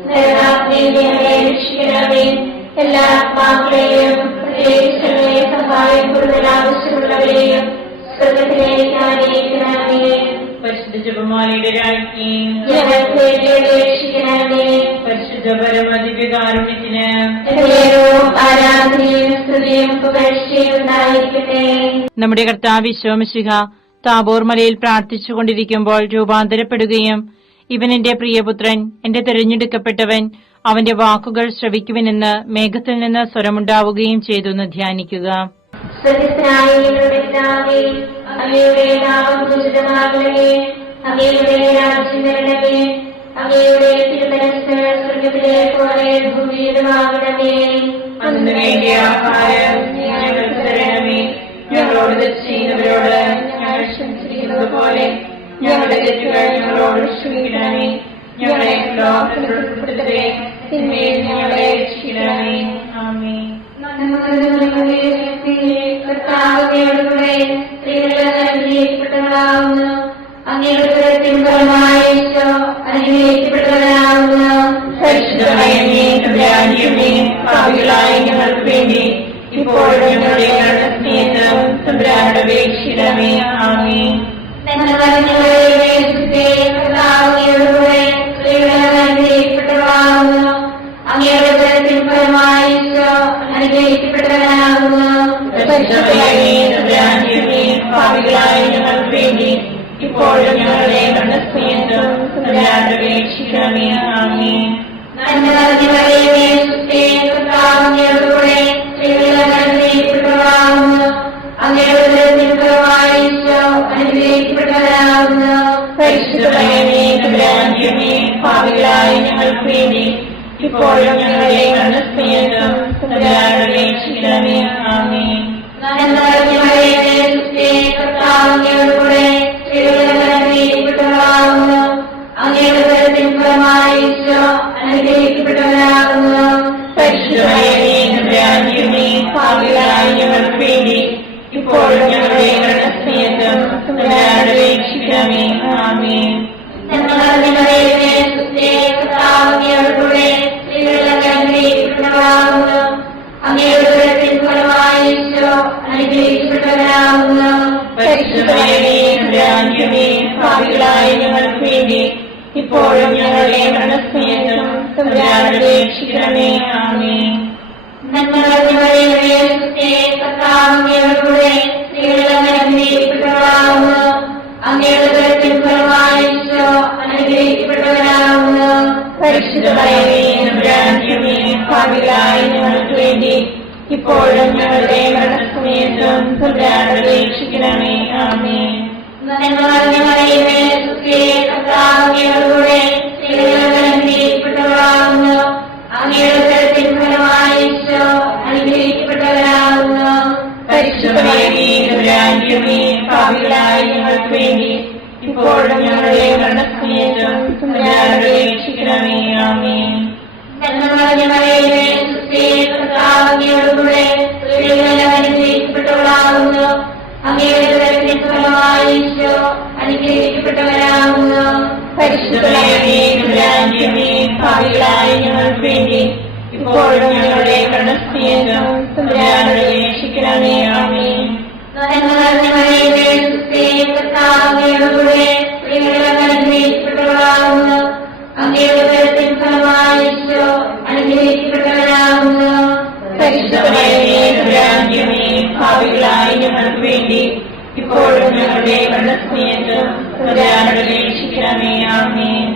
നരകാഗ്നിയിൽ ഞങ്ങളെ രക്ഷിക്കണമേ. എല്ലാ ആത്മാക്കളെയും പ്രത്യേകിച്ച് സഹായം കൂടുതൽ ആവശ്യമുള്ളവരെയും സ്വർഗ്ഗത്തിലേക്ക് ആനയിക്കണമേ. പരിശുദ്ധ ജപമാലയുടെ രാജ്ഞി ഞങ്ങൾക്ക് വേണ്ടി അപേക്ഷിക്കണമേ. പരിശുദ്ധ പരമദിവ്യകാരുണ്യത്തിന് ആരാധനയും സ്തുതിയും പുകഴ്ചയും ഉണ്ടായിരിക്കട്ടെ. നമ്മുടെ കർത്താവ് ഈശോ മിശിഹ താബോർ മലയിൽ പ്രാർത്ഥിച്ചുകൊണ്ടിരിക്കുമ്പോൾ രൂപാന്തരപ്പെടുകയും ഇവൻ എന്റെ പ്രിയപുത്രൻ, എന്റെ തിരഞ്ഞെടുക്കപ്പെട്ടവൻ, അവന്റെ വാക്കുകൾ ശ്രവിക്കുവനെന്ന് മേഘത്തിൽ നിന്ന് സ്വരമുണ്ടാവുകയും ചെയ്തു എന്ന് ധ്യാനിക്കുക. അങ്ങയുടെ നാമം പൂജിതമാകണമേ. അങ്ങയുടെ രാജ്യം വരണമേ. അങ്ങയുടെ തിരുമനസ്സ് സ്വർഗ്ഗത്തിലെ പോലെ ഭൂമിയിലുമാകണമേ. അന്ന് വേണ്ടിയ ആഹാരം ഞങ്ങൾക്ക് തരണമേ. ഞങ്ങളോട് തെറ്റ് ചെയ്യുന്നവരോട് ഞങ്ങൾ ക്ഷമിച്ചിരിക്കുന്നത് പോലെ ഞങ്ങളുടെ തെറ്റുകൾ ഞങ്ങളോട് ക്ഷമിക്കണമേ. ഞങ്ങളെ ലോകത്തിൽ ഉൾപ്പെടുത്തരുതേ, തിന്മയിൽ ഞങ്ങളെ രക്ഷിക്കണമേ. ആമേൻ. കർത്താവോടുകൂടെ സ്ത്രീകൾ അനുഗ്രഹിക്കപ്പെട്ടവളാവുന്നു. അങ്ങയുടെ ഉദരത്തിൻ ഫലമായ ഈശോ അനുഗ്രഹിക്കപ്പെട്ടവനാവുന്നു. പരിശുദ്ധ മറിയമേ തമ്പുരാന്റമ്മേ, പാപികളായ ഞങ്ങൾക്ക് വേണ്ടി ഇപ്പോഴും ഞങ്ങളുടെ മരണസമയത്തും തമ്പുരാനോട് അപേക്ഷിക്കണമേ. ആമേൻ. നന്മ നിറഞ്ഞ മറിയമേ, സുസ്ഥി, കർത്താവ് അങ്ങയോടുകൂടെ സ്ത്രീകൾ അനുഗ്രഹിക്കപ്പെട്ടവളാവുന്നു. അങ്ങയുടെ ഉദരത്തിൻ ഫലമായ ഈശോ അനുഗ്രഹിക്കപ്പെട്ടവനാവുന്നു. പരിശുദ്ധ മറിയമേ തമ്പുരാന്റമ്മേ, പാപികളായ ഞങ്ങൾക്ക് വേണ്ടി ഇപ്പോഴും ഞങ്ങളുടെ മരണസമയത്തും തമ്പുരാനോട് അപേക്ഷിക്കണമേ. ആമേൻ. നന്മ നിറഞ്ഞ മറിയമേ, സുസ്ഥി, കർത്താവ് അങ്ങയോടുകൂടെ സ്ത്രീകൾ അനുഗ്രഹിക്കപ്പെട്ടവളാവുന്നു. അങ്ങയുടെ ഉദരത്തിൻ ഫലമായ ഈശോ അനുഗ്രഹിക്കപ്പെട്ടവനാവുന്നു. പരിശുദ്ധ മറിയമേ തമ്പുരാന്റമ്മേ, പാപികളായ ഞങ്ങൾക്ക് വേണ്ടി ഇപ്പോഴും ഞങ്ങളുടെ മരണസമയത്തും തമ്പുരാനോട് അപേക്ഷിക്കണമേ. ആമേൻ. നന്മ നിറഞ്ഞ മറിയമേ, സുസ്ഥി, കർത്താവ് അങ്ങയോടുകൂടെ സ്ത്രീകൾ അനുഗ്രഹിക്കപ്പെട്ടവളാവുന്നു. അങ്ങയുടെ ഉദരത്തിൻ ഫലമായ ഈശോ അനുഗ്രഹിക്കപ്പെട്ടവനാവുന്നു. പരിശുദ്ധ മറിയമേ തമ്പുരാന്റമ്മേ, പാപികളായ ഞങ്ങൾക്ക് വേണ്ടി ഇപ്പോഴും ഞങ്ങളുടെ മരണസമയത്തും തമ്പുരാനോട് അപേക്ഷിക്കണമേ. ആമേൻ. നന്മ നിറഞ്ഞ മറിയമേ, സുസ്ഥി, കർത്താവ് അങ്ങയോടുകൂടെ സ്ത്രീകൾ അനുഗ്രഹിക്കപ്പെട്ടവളാവുന്നു. അങ്ങയുടെ ഉദരത്തിൻ ഫലമായ ഈശോ അനുഗ്രഹിക്കപ്പെട്ടവനാവുന്നു. പരിശുദ്ധ മറിയമേ തമ്പുരാന്റമ്മേ, പാപികളായ ഞങ്ങൾക്ക് വേണ്ടി ഇപ്പോഴും ഞങ്ങളുടെ മരണസമയത്തും തമ്പുരാനോട് അപേക്ഷിക്കണമേ. ആമേൻ. നന്മ നിറഞ്ഞ മറിയമേ, സുസ്ഥി, കർത്താവ് അങ്ങയോടുകൂടെ സ്ത്രീകൾ അനുഗ്രഹിക്കപ്പെട്ടവളാവുന്നു. അങ്ങയുടെ ഉദരത്തിൻ ഫലമായ ഈശോ അനുഗ്രഹിക്കപ്പെട്ടവനാവുന്നു. പരിശുദ്ധ മറിയമേ തമ്പുരാന്റമ്മേ, പാപികളായ ഞങ്ങൾക്ക് വേണ്ടി ഇപ്പോഴും ഞങ്ങളുടെ മരണസമയത്തും തമ്പുരാനോട് അപേക്ഷിക്കണമേ. ആമേൻ. നന്മ നിറഞ്ഞ മറിയമേ, സുസ്ഥി, കർത്താവ് അങ്ങയോടുകൂടെ സ്ത്രീകൾ അനുഗ്രഹിക്കപ്പെട്ടവളാവുന്നു. അങ്ങയുടെ ഉദരത്തിൻ ഫലമായ ഈശോ തമ്പുരാന്റെമേ, പാപികളായ ഞങ്ങൾക്ക് വേണ്ടി ഇപ്പോഴും ഞങ്ങളുടെ മരണസമയത്തും തമ്പുരാനോട് അപേക്ഷിക്കണമേ. ആമേൻ. കർത്താവിനോടുകൂടെ സ്ത്രീകളെല്ലാം അനുഗ്രഹിക്കപ്പെട്ടവളാകുന്നു. അങ്ങയുടെ ഉദരത്തിൻ ഫലമായി ഈശോ അനുഗ്രഹിക്കപ്പെട്ടവരാകുന്നു. പരിശുദ്ധമേ, തമ്പുരാന്റെമേ, പാപികളായ ഞങ്ങൾക്ക് വേണ്ടി ഇപ്പോഴും ഞങ്ങളുടെ മരണസമയത്തും തമ്പുരാനോട് അപേക്ഷിക്കണമേ. ആമേൻ. കർത്താവിനോടുകൂടെ സ്ത്രീകളെല്ലാം അനുഗ്രഹിക്കപ്പെട്ടവളാകുന്നു. അങ്ങയുടെ ഉദരത്തിൻ ഫലമായി ഈശോ അനുഗ്രഹിക്കപ്പെട്ടവരാകുന്നു. പരിശുദ്ധമേ, തമ്പുരാന്റെമേ, പാപികളായ ഞങ്ങൾക്ക് വേണ്ടി ഇപ്പോഴും ഞങ്ങളുടെ മരണസമയത്തും തമ്പുരാനോട് അപേക്ഷിക്കണമേ. ആമേൻ.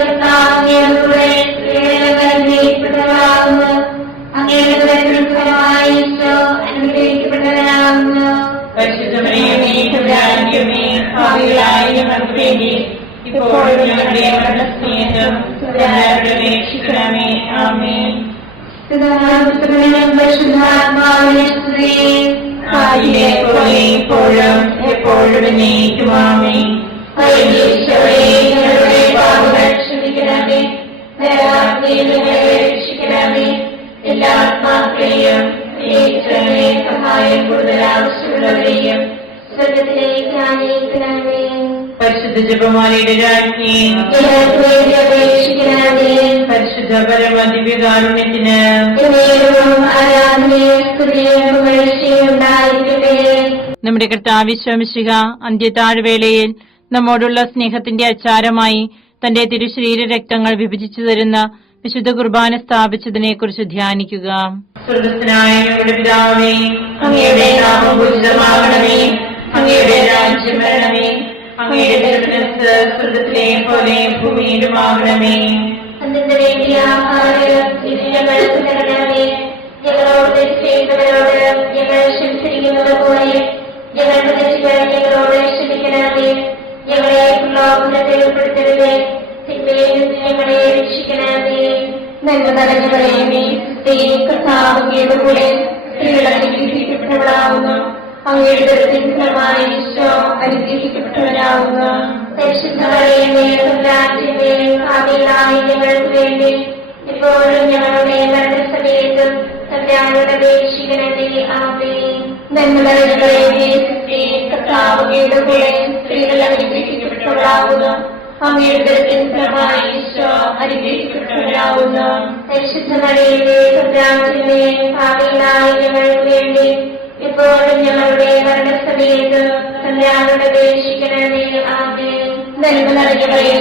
കർത്താവിനോടുകൂടെ സ്ത്രീകളെല്ലാം അനുഗ്രഹിക്കപ്പെട്ടവളാകുന്നു. അങ്ങയുടെ ഉദരത്തിൻ ഫലമായി ഈശോ അനുഗ്രഹിക്കപ്പെട്ടവരാകുന്നു. പരിശുദ്ധമേ, തമ്പുരാന്റെമേ, പാപികളായ ഞങ്ങൾക്ക് വേണ്ടി ഇപ്പോഴും ഞങ്ങളുടെ മരണസമയത്തും തമ്പുരാനോട് അപേക്ഷിക്കണമേ. ആമേൻ. ആദിയിലെ പോലെ ഇപ്പോഴും എപ്പോഴും എന്നേക്കും. ആമേൻ. ഞങ്ങളുടെ പാപങ്ങൾ ക്ഷമിക്കണമേ. രക്ഷിക്കണമേ. എല്ലാ ആത്മാക്കളെയും പ്രത്യേകിച്ച് സഹായം കൂടുതൽ ആവശ്യമുള്ളവരെയും സ്വർഗത്തിലേക്ക് ആനയിക്കണമേ. പരിശുദ്ധ ജപമാലയുടെ രാജ്ഞി, ഞങ്ങൾക്ക് വേണ്ടി അപേക്ഷിക്കണമേ. പരിശുദ്ധ പരമദിവ്യകാരുണ്യത്തിന് ആരാധനയും സ്തുതിയും പുകഴ്ചയും ഉണ്ടായിരിക്കട്ടെ. നമ്മുടെ കർത്താവ് ഈശോ മിശിഹ അന്ത്യതാഴ്വേളയിൽ നമ്മോടുള്ള സ്നേഹത്തിന്റെ അച്ചാരമായി തന്റെ തിരുശരീര രക്തങ്ങൾ വിഭജിച്ചു തരുന്ന വിശുദ്ധ കുർബാന സ്ഥാപിച്ചതിനെ കുറിച്ച് ധ്യാനിക്കുക. സ്വർഗ്ഗസ്ഥനായ ഞങ്ങളുടെ പിതാവേ, അങ്ങയുടെ നാമം പൂജിതമാകണമേ. അങ്ങയുടെ രാജ്യം വരണമേ. അങ്ങയുടെ തിരുമനസ്സ് സ്വർഗ്ഗത്തിലെ പോലെ ഭൂമിയിലുമാകണമേ. അതിന്റെ വേണ്ടിയ ആഹാരം ഞങ്ങൾക്ക് തരണമേ. ഞങ്ങളോട് തെറ്റ് ചെയ്യുന്നവരോട് ഞങ്ങൾ ക്ഷമിച്ചിരിക്കുന്നത് പോലെ ഞങ്ങളുടെ തെറ്റുകൾ ഞങ്ങളോട് ക്ഷമിക്കണമേ. ഞങ്ങളെ പ്രലോഭനത്തിൽ ഉൾപ്പെടുത്തരുതേ. തിന്മയിൽ നിന്ന് ഞങ്ങളെ രക്ഷിക്കണമേ. നന്മ നിറഞ്ഞവളേ, കർത്താവിന്റെ കൂടെ സ്ത്രീകൾ അനുഗ്രഹിക്കപ്പെട്ടവളാകുന്നു. അങ്ങയുടെ ഉദരത്തിൻ ഫലമായി ഈശോ അനുഗ്രഹിക്കപ്പെട്ടവരാകുന്നു. പരിശുദ്ധ മറിയമേ, തമ്പുരാന്റെമേ, പാപികളായ ഞങ്ങൾക്ക് വേണ്ടി ഇപ്പോഴും ഞങ്ങളുടെ മരണസമയത്തും തമ്പുരാനോട് അപേക്ഷിക്കണമേ. ആമേൻ. നന്മ നിറഞ്ഞവളേ, കർത്താവിന്റെ കൂടെ സ്ത്രീകൾ അനുഗ്രഹിക്കപ്പെട്ടവളാകുന്നു. അങ്ങയുടെ ഉദരത്തിൻ ഫലമായി ഈശോ അനുഗ്രഹിക്കപ്പെട്ടവരാകുന്നു. പരിശുദ്ധ മറിയമേ, തമ്പുരാന്റെമേ, പാപികളായ ഞങ്ങൾക്ക് വേണ്ടി ഇപ്പോഴും ഞങ്ങളുടെ മരണസമയത്തും തമ്പുരാനോട് അപേക്ഷിക്കണമേ. ആമേൻ. നന്മ നിറഞ്ഞവളേ,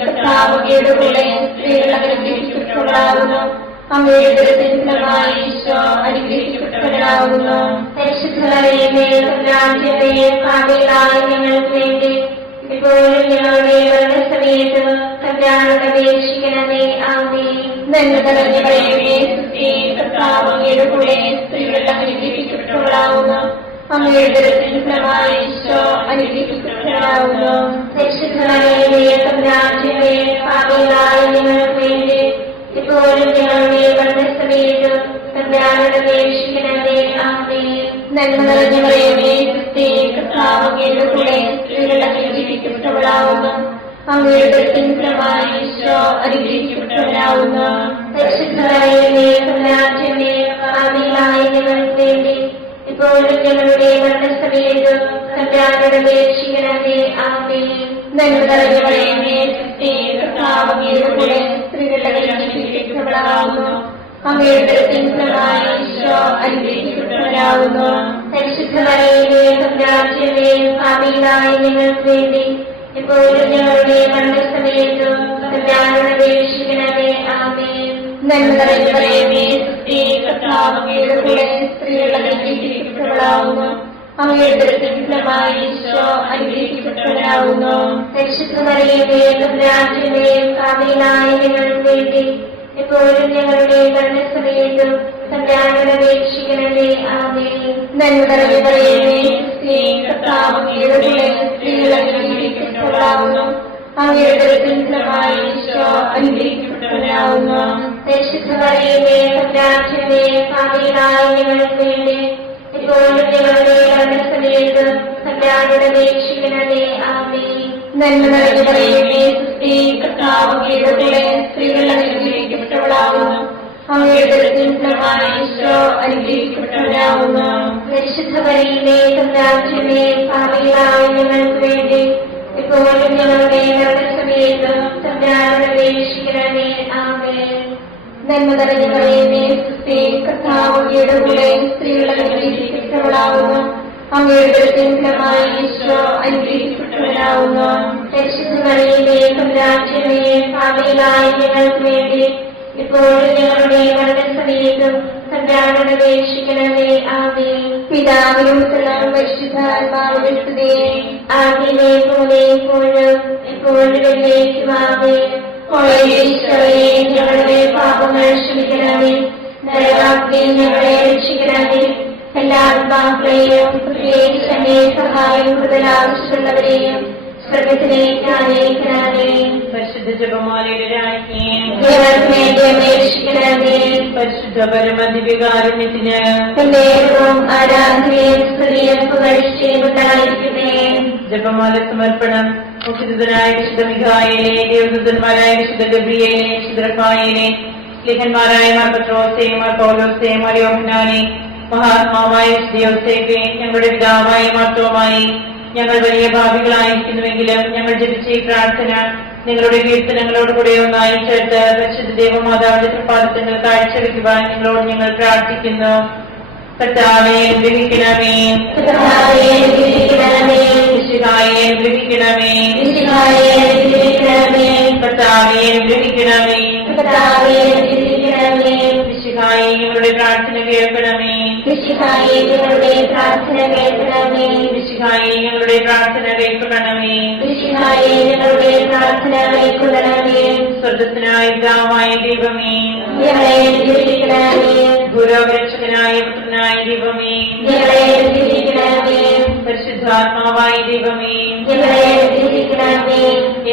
കർത്താവിന്റെ കൂടെ സ്ത്രീകൾ അനുഗ്രഹിക്കപ്പെട്ടവളാകുന്നു. അങ്ങയുടെ ഉദരത്തിൻ ഫലമായി ഈശോ അനുഗ്രഹിക്കപ്പെട്ടവരാകുന്നു. പരിശുദ്ധ മറിയമേ, തമ്പുരാന്റെമേ, പാപികളായ ഞങ്ങൾക്ക് വേണ്ടി ഇപ്പോഴും ഞങ്ങളുടെ മരണസമയത്തും തമ്പുരാനോട് അപേക്ഷിക്കണമേ. ആമേൻ. നന്മ നിറഞ്ഞവളേ, കർത്താവിന്റെ കൂടെ സ്ത്രീകൾ അനുഗ്രഹിക്കപ്പെട്ടവളാകുന്നു. അങ്ങയുടെ ഉദരത്തിൻ ഫലമായി ഈശോ അനുഗ്രഹിക്കപ്പെട്ടവരാകുന്നു. പരിശുദ്ധ മറിയമേ, തമ്പുരാന്റെമേ, പാപികളായ ഞങ്ങൾക്ക് വേണ്ടി ഇപ്പോഴും ഞങ്ങളുടെ മരണസമയത്തും തമ്പുരാനോട് അപേക്ഷിക്കണമേ. ആമേൻ. നന്മ നിറഞ്ഞവളേ, കർത്താവിന്റെ കൂടെ സ്ത്രീകൾ അനുഗ്രഹിക്കപ്പെട്ടവളാകുന്നു. അങ്ങയുടെ ഉദരത്തിൻ ഫലമായി ഈശോ അനുഗ്രഹിക്കപ്പെട്ടവരാകുന്നു. പരിശുദ്ധ മറിയമേ, തമ്പുരാന്റെമേ, പാപികളായ ഞങ്ങൾക്ക് വേണ്ടി ഇപ്പോഴും ഞങ്ങളുടെ മരണസമയത്തും തമ്പുരാനോട് അപേക്ഷിക്കണമേ. ആമേൻ. നന്മ നിറഞ്ഞവളേ, കർത്താവിന്റെ കൂടെ സ്ത്രീകൾ അനുഗ്രഹിക്കപ്പെട്ടവളാകുന്നു. അങ്ങയുടെ ഉദരത്തിൻ ഫലമായി ഈശോ അനുഗ്രഹിക്കപ്പെട്ടവരാകുന്നു. പരിശുദ്ധ മറിയമേ, തമ്പുരാന്റെമേ, പാപികളായ ഞങ്ങൾക്ക് വേണ്ടി ഇപ്പോഴും ഞങ്ങളുടെ മരണസമയത്തും തമ്പുരാനോട് അപേക്ഷിക്കണമേ. ആമേൻ. നന്മ നിറഞ്ഞവളേ, കർത്താവിന്റെ കൂടെ സ്ത്രീകൾ അനുഗ്രഹിക്കപ്പെട്ടവളാകുന്നു. അങ്ങയുടെ ഉദരത്തിൻ ഫലമായി ഈശോ അനുഗ്രഹിക്കപ്പെട്ടവരാകുന്നു. പരിശുദ്ധ മറിയമേ, തമ്പുരാന്റെമേ, പാപികളായ ഞങ്ങൾക്ക് വേണ്ടി ഇപ്പോഴും ഞങ്ങളുടെ മരണസമയത്തും തമ്പുരാനോട് അപേക്ഷിക്കണമേ. ആമേൻ. നന്മ നിറഞ്ഞവളേ, കർത്താവിന്റെ കൂടെ സ്ത്രീകൾ അനുഗ്രഹിക്കപ്പെട്ടവളാകുന്നു. അങ്ങയുടെ ഉദരത്തിൻ ഫലമായി ഈശോ അനുഗ്രഹിക്കപ്പെട്ടവരാകുന്നു. പരിശുദ്ധ മറിയമേ, തമ്പുരാന്റെമേ, പാപികളായ ഞങ്ങൾക്ക് വേണ്ടി ഇപ്പോഴും ഞങ്ങളുടെ മരണസമയത്ത് തമ്പുരാനോട് അപേക്ഷിക്കണമേ. ആമേൻ. നന്മ നിറഞ്ഞ മറിയമേ, സുസ്തി, കർത്താവ് അങ്ങയുടെ കൂടെ സ്ത്രീകൾ അനുഗ്രഹിക്കപ്പെട്ടവളാകുന്നു. അങ്ങയുടെ ഫലമായ ഈശോ അനുഗ്രഹിക്കപ്പെട്ടവനാകുന്നു. പരിശുദ്ധ മറിയമേ, തമ്പുരാന്റെ പാപികളായ ഞങ്ങൾക്ക് വേണ്ടി ഇപ്പോഴും ഞങ്ങളുടെ മരണസമയത്ത് തമ്പുരാനോട് അപേക്ഷിക്കണമേ. ആമേൻ. നന്മ നിറഞ്ഞ മറിയമേ, സുസ്തി, കർത്താവ് അങ്ങയുടെ കൂടെ സ്ത്രീകൾ അനുഗ്രഹിക്കപ്പെട്ടവളാകുന്നു. അങ്ങയുടെ ഫലമായ ഈശോ അനുഗ്രഹിക്കപ്പെട്ടവനാകുന്നു. പരിശുദ്ധ മറിയമേ, തമ്പുരാന്റെ പാപികളായ ഞങ്ങൾക്ക് വേണ്ടി ഇപ്പോഴും ഞങ്ങളുടെ മരണസമയത്തും തമ്പുരാനോട് അപേക്ഷിക്കണമേ. ആമേൻ. പിതാവിനും പുത്രനും പരിശുദ്ധാത്മാവിനും സ്തുതി. ആദ്യമേ പോലെ ഇപ്പോഴും എപ്പോഴും എന്നേക്കും. ആമേൻ. ഈശോയെ, ഞങ്ങളുടെ പാപങ്ങൾ ക്ഷമിക്കണമേ. നരകാഗ്നിയിൽ ഞങ്ങളെ രക്ഷിക്കണമേ. എല്ലാ ആത്മാക്കളെയും പ്രത്യേകിച്ച് അങ്ങേ സഹായം കൂടുതൽ ആവശ്യമുള്ളവരെയും സ്വർഗത്തിലേക്ക് ആനയിക്കണമേ. പരിശുദ്ധ ജപമാലയുടെ രാജ്ഞിയെ ഞങ്ങൾക്ക് വേണ്ടി അപേക്ഷിക്കണമേ. പരിശുദ്ധ പരമദിവ്യകാരുണ്യത്തിന് എന്നേക്കും ആരാധനയും സ്തുതിയും പുകഴ്ചയും ഉണ്ടായിരിക്കട്ടെ. ജപമാല സമർപ്പണം. മുഖ്യദൂതനായ വിശുദ്ധ മിഖായേലെ, ദേവദൂതന്മാരായ വിശുദ്ധ ഗബ്രിയേലെ, വിശുദ്ധ റഫായേലെ, ലേഖന്മാരായ മാർ പത്രോസേ, മാർ പൗലോസേ, മാർ യോഹന്നാനെ, മഹാത്മാവായ വിശുദ്ധ യോസേഫേ, ഞങ്ങളുടെ പിതാവായ മാർത്തോമായി, ഞങ്ങൾ വലിയ ഭാവികളായിരിക്കുന്നുവെങ്കിലും ഞങ്ങൾ ജപിച്ച ഈ പ്രാർത്ഥന നിങ്ങളുടെ കീർത്തനങ്ങളോടുകൂടെ ഒന്നായി ചേർത്ത് പരിശുദ്ധ ദേവമാതാവിന്റെ തൃപ്പാദങ്ങൾ കാഴ്ചവെക്കുവാൻ നിങ്ങളോട് ഞങ്ങൾ പ്രാർത്ഥിക്കുന്നു. കർത്താവേ, അനുഗ്രഹിക്കണമേ. കർത്താവേ, അനുഗ്രഹിക്കണമേ. മിശിഹായെ, അനുഗ്രഹിക്കണമേ. മിശിഹായെ, അനുഗ്രഹിക്കണമേ. കർത്താവേ, അനുഗ്രഹിക്കണമേ. കർത്താവേ, അനുഗ്രഹിക്കണമേ. മിശിഹായെ, ഞങ്ങളുടെ പ്രാർത്ഥന കേൾക്കണമേ. മിശിഹായെ, ഞങ്ങളുടെ പ്രാർത്ഥന കേൾക്കണമേ. മിശിഹായെ, ഞങ്ങളുടെ പ്രാർത്ഥന കേൾക്കണമേ. മിശിഹായെ, ഞങ്ങളുടെ പ്രാർത്ഥന കേൾക്കണമേ. സ്വർഗസ്വനായ പിതാവായ ദൈവമേ, ഞങ്ങളെ അനുഗ്രഹിക്കണമേ. ഗുരുരക്ഷകനായ പുത്രനായ ദൈവമേ, ഞങ്ങളെ അനുഗ്രഹിക്കണമേ. പരിശുദ്ധാത്മാവായ ദൈവമേ, ഞങ്ങളെ അനുഗ്രഹിക്കണമേ.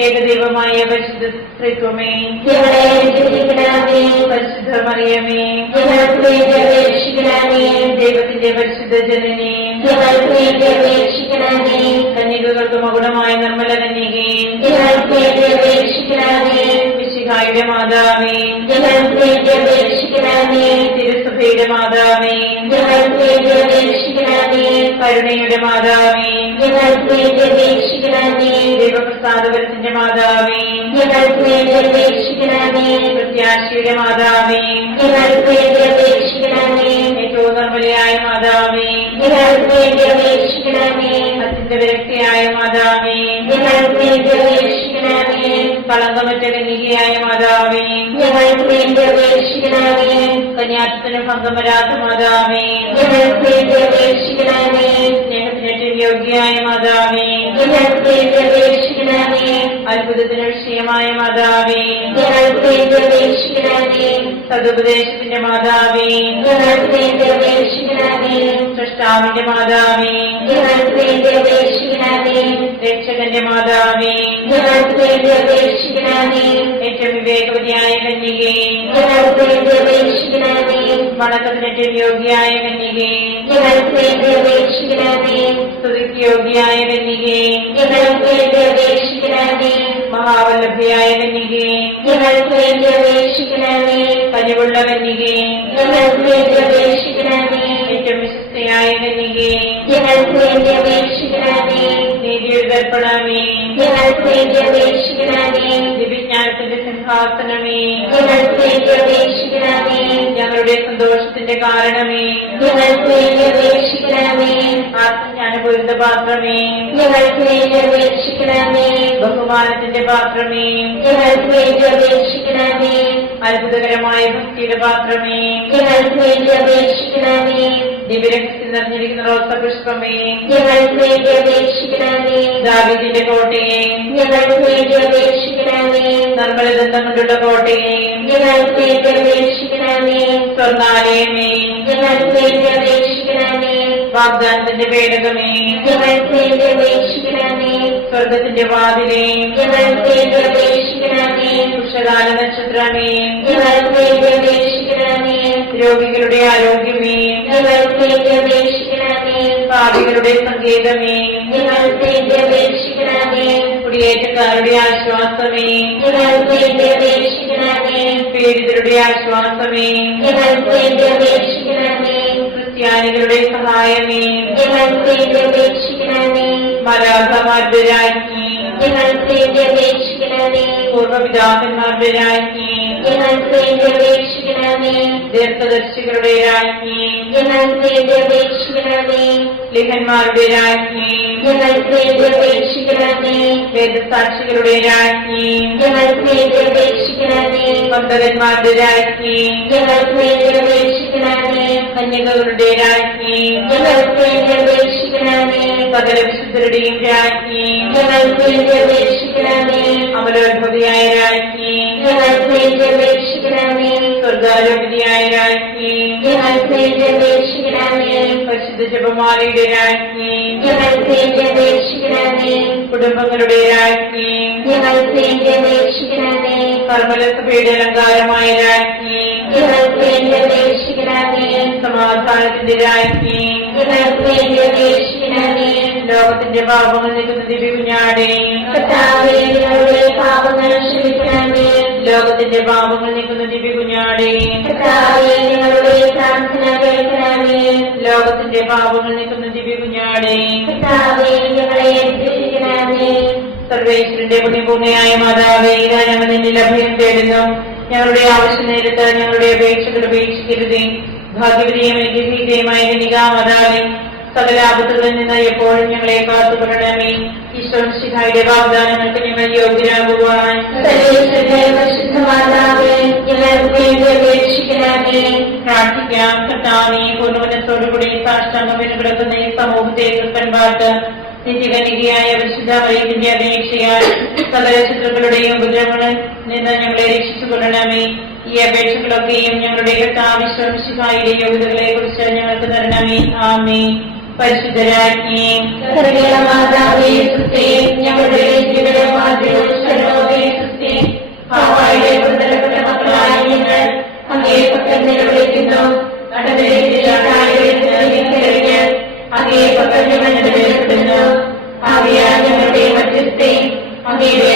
ഏകദൈവമായ പരിശുദ്ധ ത്രിത്വമേ, ഞങ്ങളെ അനുഗ്രഹിക്കണമേ. പരിശുദ്ധ മറിയമേ, ഞങ്ങൾക്ക് വേണ്ടി അപേക്ഷിക്കണമേ. ദൈവത്തിന്റെ പരിശുദ്ധ ജനനേ, ഞങ്ങൾക്ക് വേണ്ടി അപേക്ഷിക്കണമേ. കന്യകകൾക്ക് മകുടമായ നിർമ്മല കന്യകേ, ഞങ്ങൾക്ക് വേണ്ടി അപേക്ഷിക്കണമേ. മിശിഹായുടെ മാതാവേ, ഞങ്ങൾക്ക് വേണ്ടി അപേക്ഷിക്കണമേ. തിരുസഭയുടെ മാതാവേ, ഞങ്ങൾക്ക് വേണ്ടി അപേക്ഷിക്കണമേ. കരുണയുടെ മാതാവേ, ഞങ്ങൾക്ക് വേണ്ടി അപേക്ഷിക്കണമേ. ദൈവപ്രസാദപരത്തിന്റെ മാതാവേ, ഞങ്ങൾക്ക് വേണ്ടി അപേക്ഷിക്കണമേ. പ്രത്യാശയുടെ മാതാവേ, ഞങ്ങൾക്ക് വേണ്ടി അപേക്ഷിക്കണമേ. ഏറ്റവും നിർമ്മലയായ മാതാവേ, ഞങ്ങൾക്ക് വേണ്ടി അപേക്ഷിക്കണമേ. അത്യന്ത വിരക്തിയായ മാതാവേ, ഞങ്ങൾക്ക് വേണ്ടി അപേക്ഷിക്കണമേ. കളങ്കമറ്റ കന്യകയായ മാതാവേ, ഞങ്ങൾക്ക് വേണ്ടി അപേക്ഷിക്കണമേ. കന്യാത്വത്തിന് ഭംഗം വരാത്ത മാതാവേ, ഞങ്ങൾക്ക് വേണ്ടി അപേക്ഷിക്കണമേ. സ്നേഹത്തിനേറ്റവും യോഗ്യയായ മാതാവേ, ഞങ്ങൾക്ക് വേണ്ടി അപേക്ഷിക്കണമേ. അത്ഭുതത്തിന് വിഷയമായ മാതാവേ, ഞങ്ങൾക്ക് വേണ്ടി അപേക്ഷിക്കണമേ. സതുപദേശത്തിന്റെ മാതാവേ, ഞങ്ങൾക്ക് വേണ്ടി അപേക്ഷിക്കണമേ. സൃഷ്ടാവിന്റെ മാതാവേ, ഞങ്ങൾക്ക് വേണ്ടി അപേക്ഷിക്കണമേ. രക്ഷകന്റെ മാതാവേ, ഞങ്ങൾക്ക് വേണ്ടി അപേക്ഷിക്കണമേ. ഏറ്റവും വിവേകവതിയായ കന്യകേ, ഞങ്ങൾക്ക് വേണ്ടി അപേക്ഷിക്കണമേ. വണക്കത്തിനേറ്റവും യോഗ്യയായ കന്യകേ, ഞങ്ങൾക്ക് വേണ്ടി അപേക്ഷിക്കണമേ. സ്തുതിക്ക് യോഗ്യയായ കന്യകേ, ഞങ്ങൾക്ക് വേണ്ടി അപേക്ഷിക്കണമേ. മഹാവല്ലഭയായ കന്യകേ, ഞങ്ങൾക്ക് വേണ്ടി അപേക്ഷിക്കണമേ. കനിവുള്ള കന്യകേ, ഞങ്ങൾക്ക് വേണ്ടി അപേക്ഷിക്കണമേ. ഏറ്റവും വിശുദ്ധയായ കന്യകേ, ഞങ്ങൾക്ക് വേണ്ടി അപേക്ഷിക്കണമേ. നീതിയുടെ ദർപ്പണമേ, ഞങ്ങൾക്ക് വേണ്ടി അപേക്ഷിക്കണമേ. ദിവ്യജ്ഞാനത്തിന്റെ സിംഹാസനമേ, ഞങ്ങൾക്ക് വേണ്ടി അപേക്ഷിക്കണമേ. ഞങ്ങളുടെ സന്തോഷത്തിന്റെ കാരണമേ, ഞങ്ങൾക്ക് വേണ്ടി അപേക്ഷിക്കണമേ. ആത്മജ്ഞാനപൂരിത പാത്രമേ, ഞങ്ങൾക്ക് വേണ്ടി അപേക്ഷിക്കണമേ. ബഹുമാനത്തിന്റെ പാത്രമേ, ഞങ്ങൾക്ക് വേണ്ടി അപേക്ഷിക്കണമേ. അത്ഭുതകരമായ ഭക്തിയുടെ പാത്രമേ, ഞങ്ങൾക്ക് വേണ്ടി അപേക്ഷിക്കണമേ. ദിവ്യരക്തത്തിൽ നിറഞ്ഞിരിക്കുന്ന റോസപുഷ്പമേ, ഞങ്ങൾക്ക് വേണ്ടി അപേക്ഷിക്കണമേ. ദാവീദിന്റെ കോട്ടയെ, ഞങ്ങൾക്ക് വേണ്ടി അപേക്ഷിക്കണമേ. നിർമ്മലദന്തം കൊണ്ടുള്ള കോട്ടയെ, ഞങ്ങൾക്ക് വേണ്ടി അപേക്ഷിക്കണമേ. സ്വർണ്ണാലയമേ, ഞങ്ങൾക്ക് വേണ്ടി അപേക്ഷിക്കണമേ. വാഗ്ദാനത്തിന്റെ പേടകമേ, ഞങ്ങൾക്ക് വേണ്ടി അപേക്ഷിക്കണമേ. സ്വർഗത്തിന്റെ വാതിലേ, ഞങ്ങൾക്ക് വേണ്ടി അപേക്ഷിക്കണമേ. ഉഷകാല നക്ഷത്രമേ, ഞങ്ങൾക്ക് വേണ്ടി അപേക്ഷിക്കണമേ. രോഗികളുടെ ആരോഗ്യമേ, ഞങ്ങൾക്ക് വേണ്ടി അപേക്ഷിക്കണമേ. പാപികളുടെ സങ്കേതമേ, ഞങ്ങൾക്ക് വേണ്ടി അപേക്ഷിക്കണമേ. കുടിയേറ്റക്കാരുടെ ആശ്വാസമേ, ഞങ്ങൾക്ക് വേണ്ടി അപേക്ഷിക്കണമേ. പീഡിതരുടെ ആശ്വാസമേ, ഞങ്ങൾക്ക് വേണ്ടി അപേക്ഷിക്കണമേ. ക്രിസ്ത്യാനികളുടെ സഹായമേ, ഞങ്ങൾക്ക് വേണ്ടി അപേക്ഷിക്കണമേ. മാലാഖമാരുടെ രാജ്ഞി, ഞങ്ങൾക്ക് വേണ്ടി അപേക്ഷിക്കണമേ. പൂർവ്വപിതാക്കന്മാരുടെ രാജ്ഞി, ഞങ്ങൾക്ക് വേണ്ടി അപേക്ഷിക്കണമേ. ദീർഘദർശികളുടെ രാജ്ഞി, ഞങ്ങൾക്ക് വേണ്ടി അപേക്ഷിക്കണമേ. ലിഹന്മാരുടെ രാജ്ഞി, ഞങ്ങൾക്ക് വേണ്ടി അപേക്ഷിക്കണമേ. വേദസാക്ഷികളുടെ രാജ്ഞി, ഞങ്ങൾക്ക് വേണ്ടി അപേക്ഷിക്കണമേ. വന്ദകന്മാരുടെ രാജ്ഞി, ഞങ്ങൾക്ക് വേണ്ടി അപേക്ഷിക്കണമേ. കന്യകകളുടെ രാജ്ഞി, ഞങ്ങൾക്ക് വേണ്ടി അപേക്ഷിക്കണമേ. സകല വിശുദ്ധരുടെയും രാജ്ഞി, ഞങ്ങൾക്ക് വേണ്ടി അപേക്ഷിക്കണമേ. അമലോത്ഭവിയായ രാജ്ഞി, ഞങ്ങൾക്ക് വേണ്ടി അപേക്ഷിക്കണമേ. സ്വർഗാരോപതിയായ രാജ്ഞി, ഞങ്ങൾക്ക് വേണ്ടി അപേക്ഷിക്കണമേ. പരിശുദ്ധ ജപമാലയുടെ രാജ്ഞി, ഞങ്ങൾക്ക് വേണ്ടി അപേക്ഷിക്കണമേ. കുടുംബങ്ങളുടെ രാജ്ഞി, ഞങ്ങൾക്ക് വേണ്ടി അപേക്ഷിക്കണമേ. കർമ്മലസഭയുടെ അലങ്കാരമായ രാജ്ഞി, ഞങ്ങൾക്ക് വേണ്ടി അപേക്ഷിക്കണമേ. സമാധാനത്തിന്റെ രാജ്ഞി, ഞങ്ങൾക്ക് വേണ്ടി അപേക്ഷിക്കണമേ. ലോകത്തിന്റെ പാപങ്ങൾ നീക്കുന്ന ദിവ്യകുഞ്ഞാടേ, കർത്താവേ, ഞങ്ങളുടെ പാപങ്ങൾ ക്ഷമിക്കണമേ. ലോകത്തിന്റെ പാപങ്ങൾ നീക്കുന്ന ദിവ്യകുഞ്ഞാടേ, കർത്താവേ, ഞങ്ങളുടെ പ്രാർത്ഥന കേൾക്കണമേ. ലോകത്തിന്റെ പാപങ്ങൾ നീക്കുന്ന ദിവ്യകുഞ്ഞാടേ, കർത്താവേ, ഞങ്ങളെ രക്ഷിക്കണമേ. സർവേശ്വരന്റെ പുണ്യപൂർണ്ണയായ മാതാവേ, ഇതാ ഞങ്ങൾ നിന്നിൽ അഭയം തേടുന്നു. ഞങ്ങളുടെ ആവശ്യ നേരത്ത് ഞങ്ങളുടെ അപേക്ഷകൾ ഉപേക്ഷിക്കരുതേ. ഭാഗ്യവതിയും അനുഗ്രഹീതയുമായ കന്യകാമാതാവേ, സകല ആപത്തുകളിൽ നിന്ന് എപ്പോഴും ഞങ്ങളെ കാത്തുകൊള്ളണമേ. ഈശ്വരന്റെ വാഗ്ദാനങ്ങൾക്ക് ഞങ്ങൾ യോഗ്യരാകുവാൻ സർവേശ്വരന്റെ പരിശുദ്ധ മാതാവേ, ഞങ്ങൾക്ക് വേണ്ടി അപേക്ഷിക്കണമേ. പ്രാർത്ഥിക്കാം. കർത്താവേ, പൂർണ്ണമനത്തോടുകൂടി സാഷ്ടാംഗം കിടക്കുന്ന ഈ സമൂഹത്തെ കൃപ്പൻപാട്ട് നിത്യകന്യകയായ പരിശുദ്ധ മറിയത്തിന്റെ അപേക്ഷയാൽ സകല ശത്രുക്കളുടെയും ഉപദ്രവങ്ങളിൽ നിന്ന് ഞങ്ങളെ രക്ഷിച്ചുകൊള്ളണമേ. ഈ അപേക്ഷകളൊക്കെയും ഞങ്ങളുടെ കർത്താവിശ്വസിഹായുടെ യോഗ്യതകളെ കുറിച്ച് ഞങ്ങൾക്ക് തരണമേ. ആമേൻ. പരിശുദ്ധരാജ്ഞി, കരുണയുള്ള മാതാവേ, സ്തുതി. ഞങ്ങളുടെ ജീവിതമാർഗ്ഗവും ശരണമേ, സ്തുതി. ഹവ്വായുടെ പുത്രപ്പെട്ട മക്കളായ ഞങ്ങൾ അങ്ങേ പക്കൽ നിലവിളിക്കുന്നു. അങ്ങേ പക്കൽ ഞങ്ങൾ നിലവിളിക്കുന്നു. ആകയാൽ ഞങ്ങളുടെ മധ്യസ്ഥേ, അങ്ങയുടെ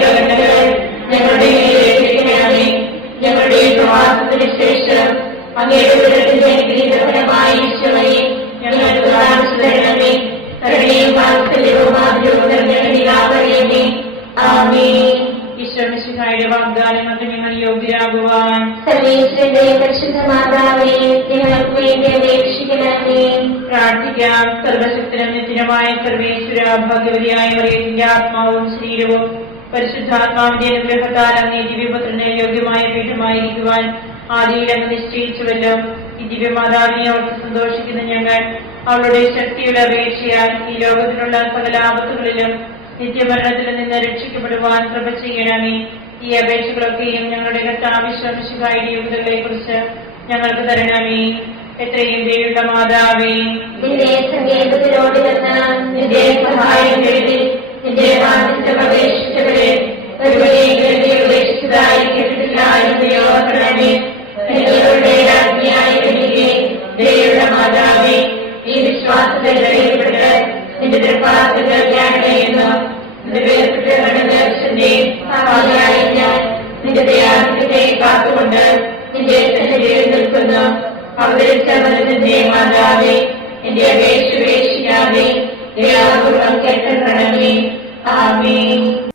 കരുണകൾ ഞങ്ങളുടെ മേലേൽപ്പിക്കണമേ. ഞങ്ങളുടെ പ്രവാസത്തിന് ശേഷം അങ്ങയുടെ ഉദരത്തിന്റെ അനുഗ്രഹീതഫലമായ ഈശോയെ ഞങ്ങൾക്ക് കാണിച്ചു തരണമേ. കരുണയും വാത്സല്യവും ആദ്യവും നിറഞ്ഞ ആമേൻ. ഈശ്വരന്റെ വാഗ്ദാനങ്ങൾക്ക് ഞങ്ങൾ യോഗ്യരാകുവാൻ സർവേശ്വരന്റെ പരിശുദ്ധ മാതാവേ, ഞങ്ങൾക്ക് വേണ്ടി അപേക്ഷിക്കണമേ. പ്രാർത്ഥിക്കാം. സർവശക്തനും നിത്യനുമായ സർവേശ്വര, ഭാഗ്യവതിയായ മറിയത്തിന്റെ ആത്മാവും ശരീരവും പരിശുദ്ധാത്മാവിന്റെ അനുഗ്രഹത്താൽ അങ്ങേ ദിവ്യപുത്രന് യോഗ്യമായ പീഠമായിരിക്കുവാൻ ആദിയിൽ അങ്ങ് നിശ്ചയിച്ചുവല്ലോ. ഈ ദിവ്യമാതാവിനെ ഓർത്ത് സന്തോഷിക്കുന്ന ഞങ്ങൾ അവളുടെ ശക്തിയുടെ അപേക്ഷയാൽ ഈ ലോകത്തിലുള്ള സകല ആപത്തുകളിലും നിത്യമരണത്തിൽ നിന്ന് രക്ഷിക്കപ്പെടുവാൻ കൃപ ചെയ്യണമേ. ഈ അപേക്ഷകളൊക്കെയും ഞങ്ങളുടെ കർത്താവിശ്വസിഹായുടെ യോഗ്യതകളെ കുറിച്ച് ഞങ്ങൾക്ക് തരണമേ. എത്രയും ദയുള്ള മാതാവേ, നിന്റെ സങ്കേതത്തിലോട് നിന്ന് നിന്റെ സഹായം തേടി നിന്റെ വാഗ്ദത്തം അപേക്ഷിച്ചവരെ ഒരുവരെയും ഉപേക്ഷിച്ചതായി കേട്ടിട്ടില്ല എന്ന് ഓർക്കണമേ. നിങ്ങളുടെ രാജ്ഞിയായ കന്യകേ, ദയുള്ള മാതാവേ, ഈ വിശ്വാസത്തിൽ ധൈര്യപ്പെട്ട് നിന്റെ തൃപ്പാദത്തിൽ ധ്യാനിക്കുന്നു. നിന്റെ വേർപെട്ട ദർശന്റെ സഹായിയായി ഞാൻ നിന്റെ ദയാനത്തെ കാത്തുകൊണ്ട് നിന്റെ സന്നിധിയിൽ നിൽക്കുന്നു. അവതരിച്ച മരുന്നിന്റെ മാതാവേ, എന്റെ അപേക്ഷ ഉപേക്ഷിക്കാതെ ദയാപൂർവം കേട്ടണമേ. ആമേൻ.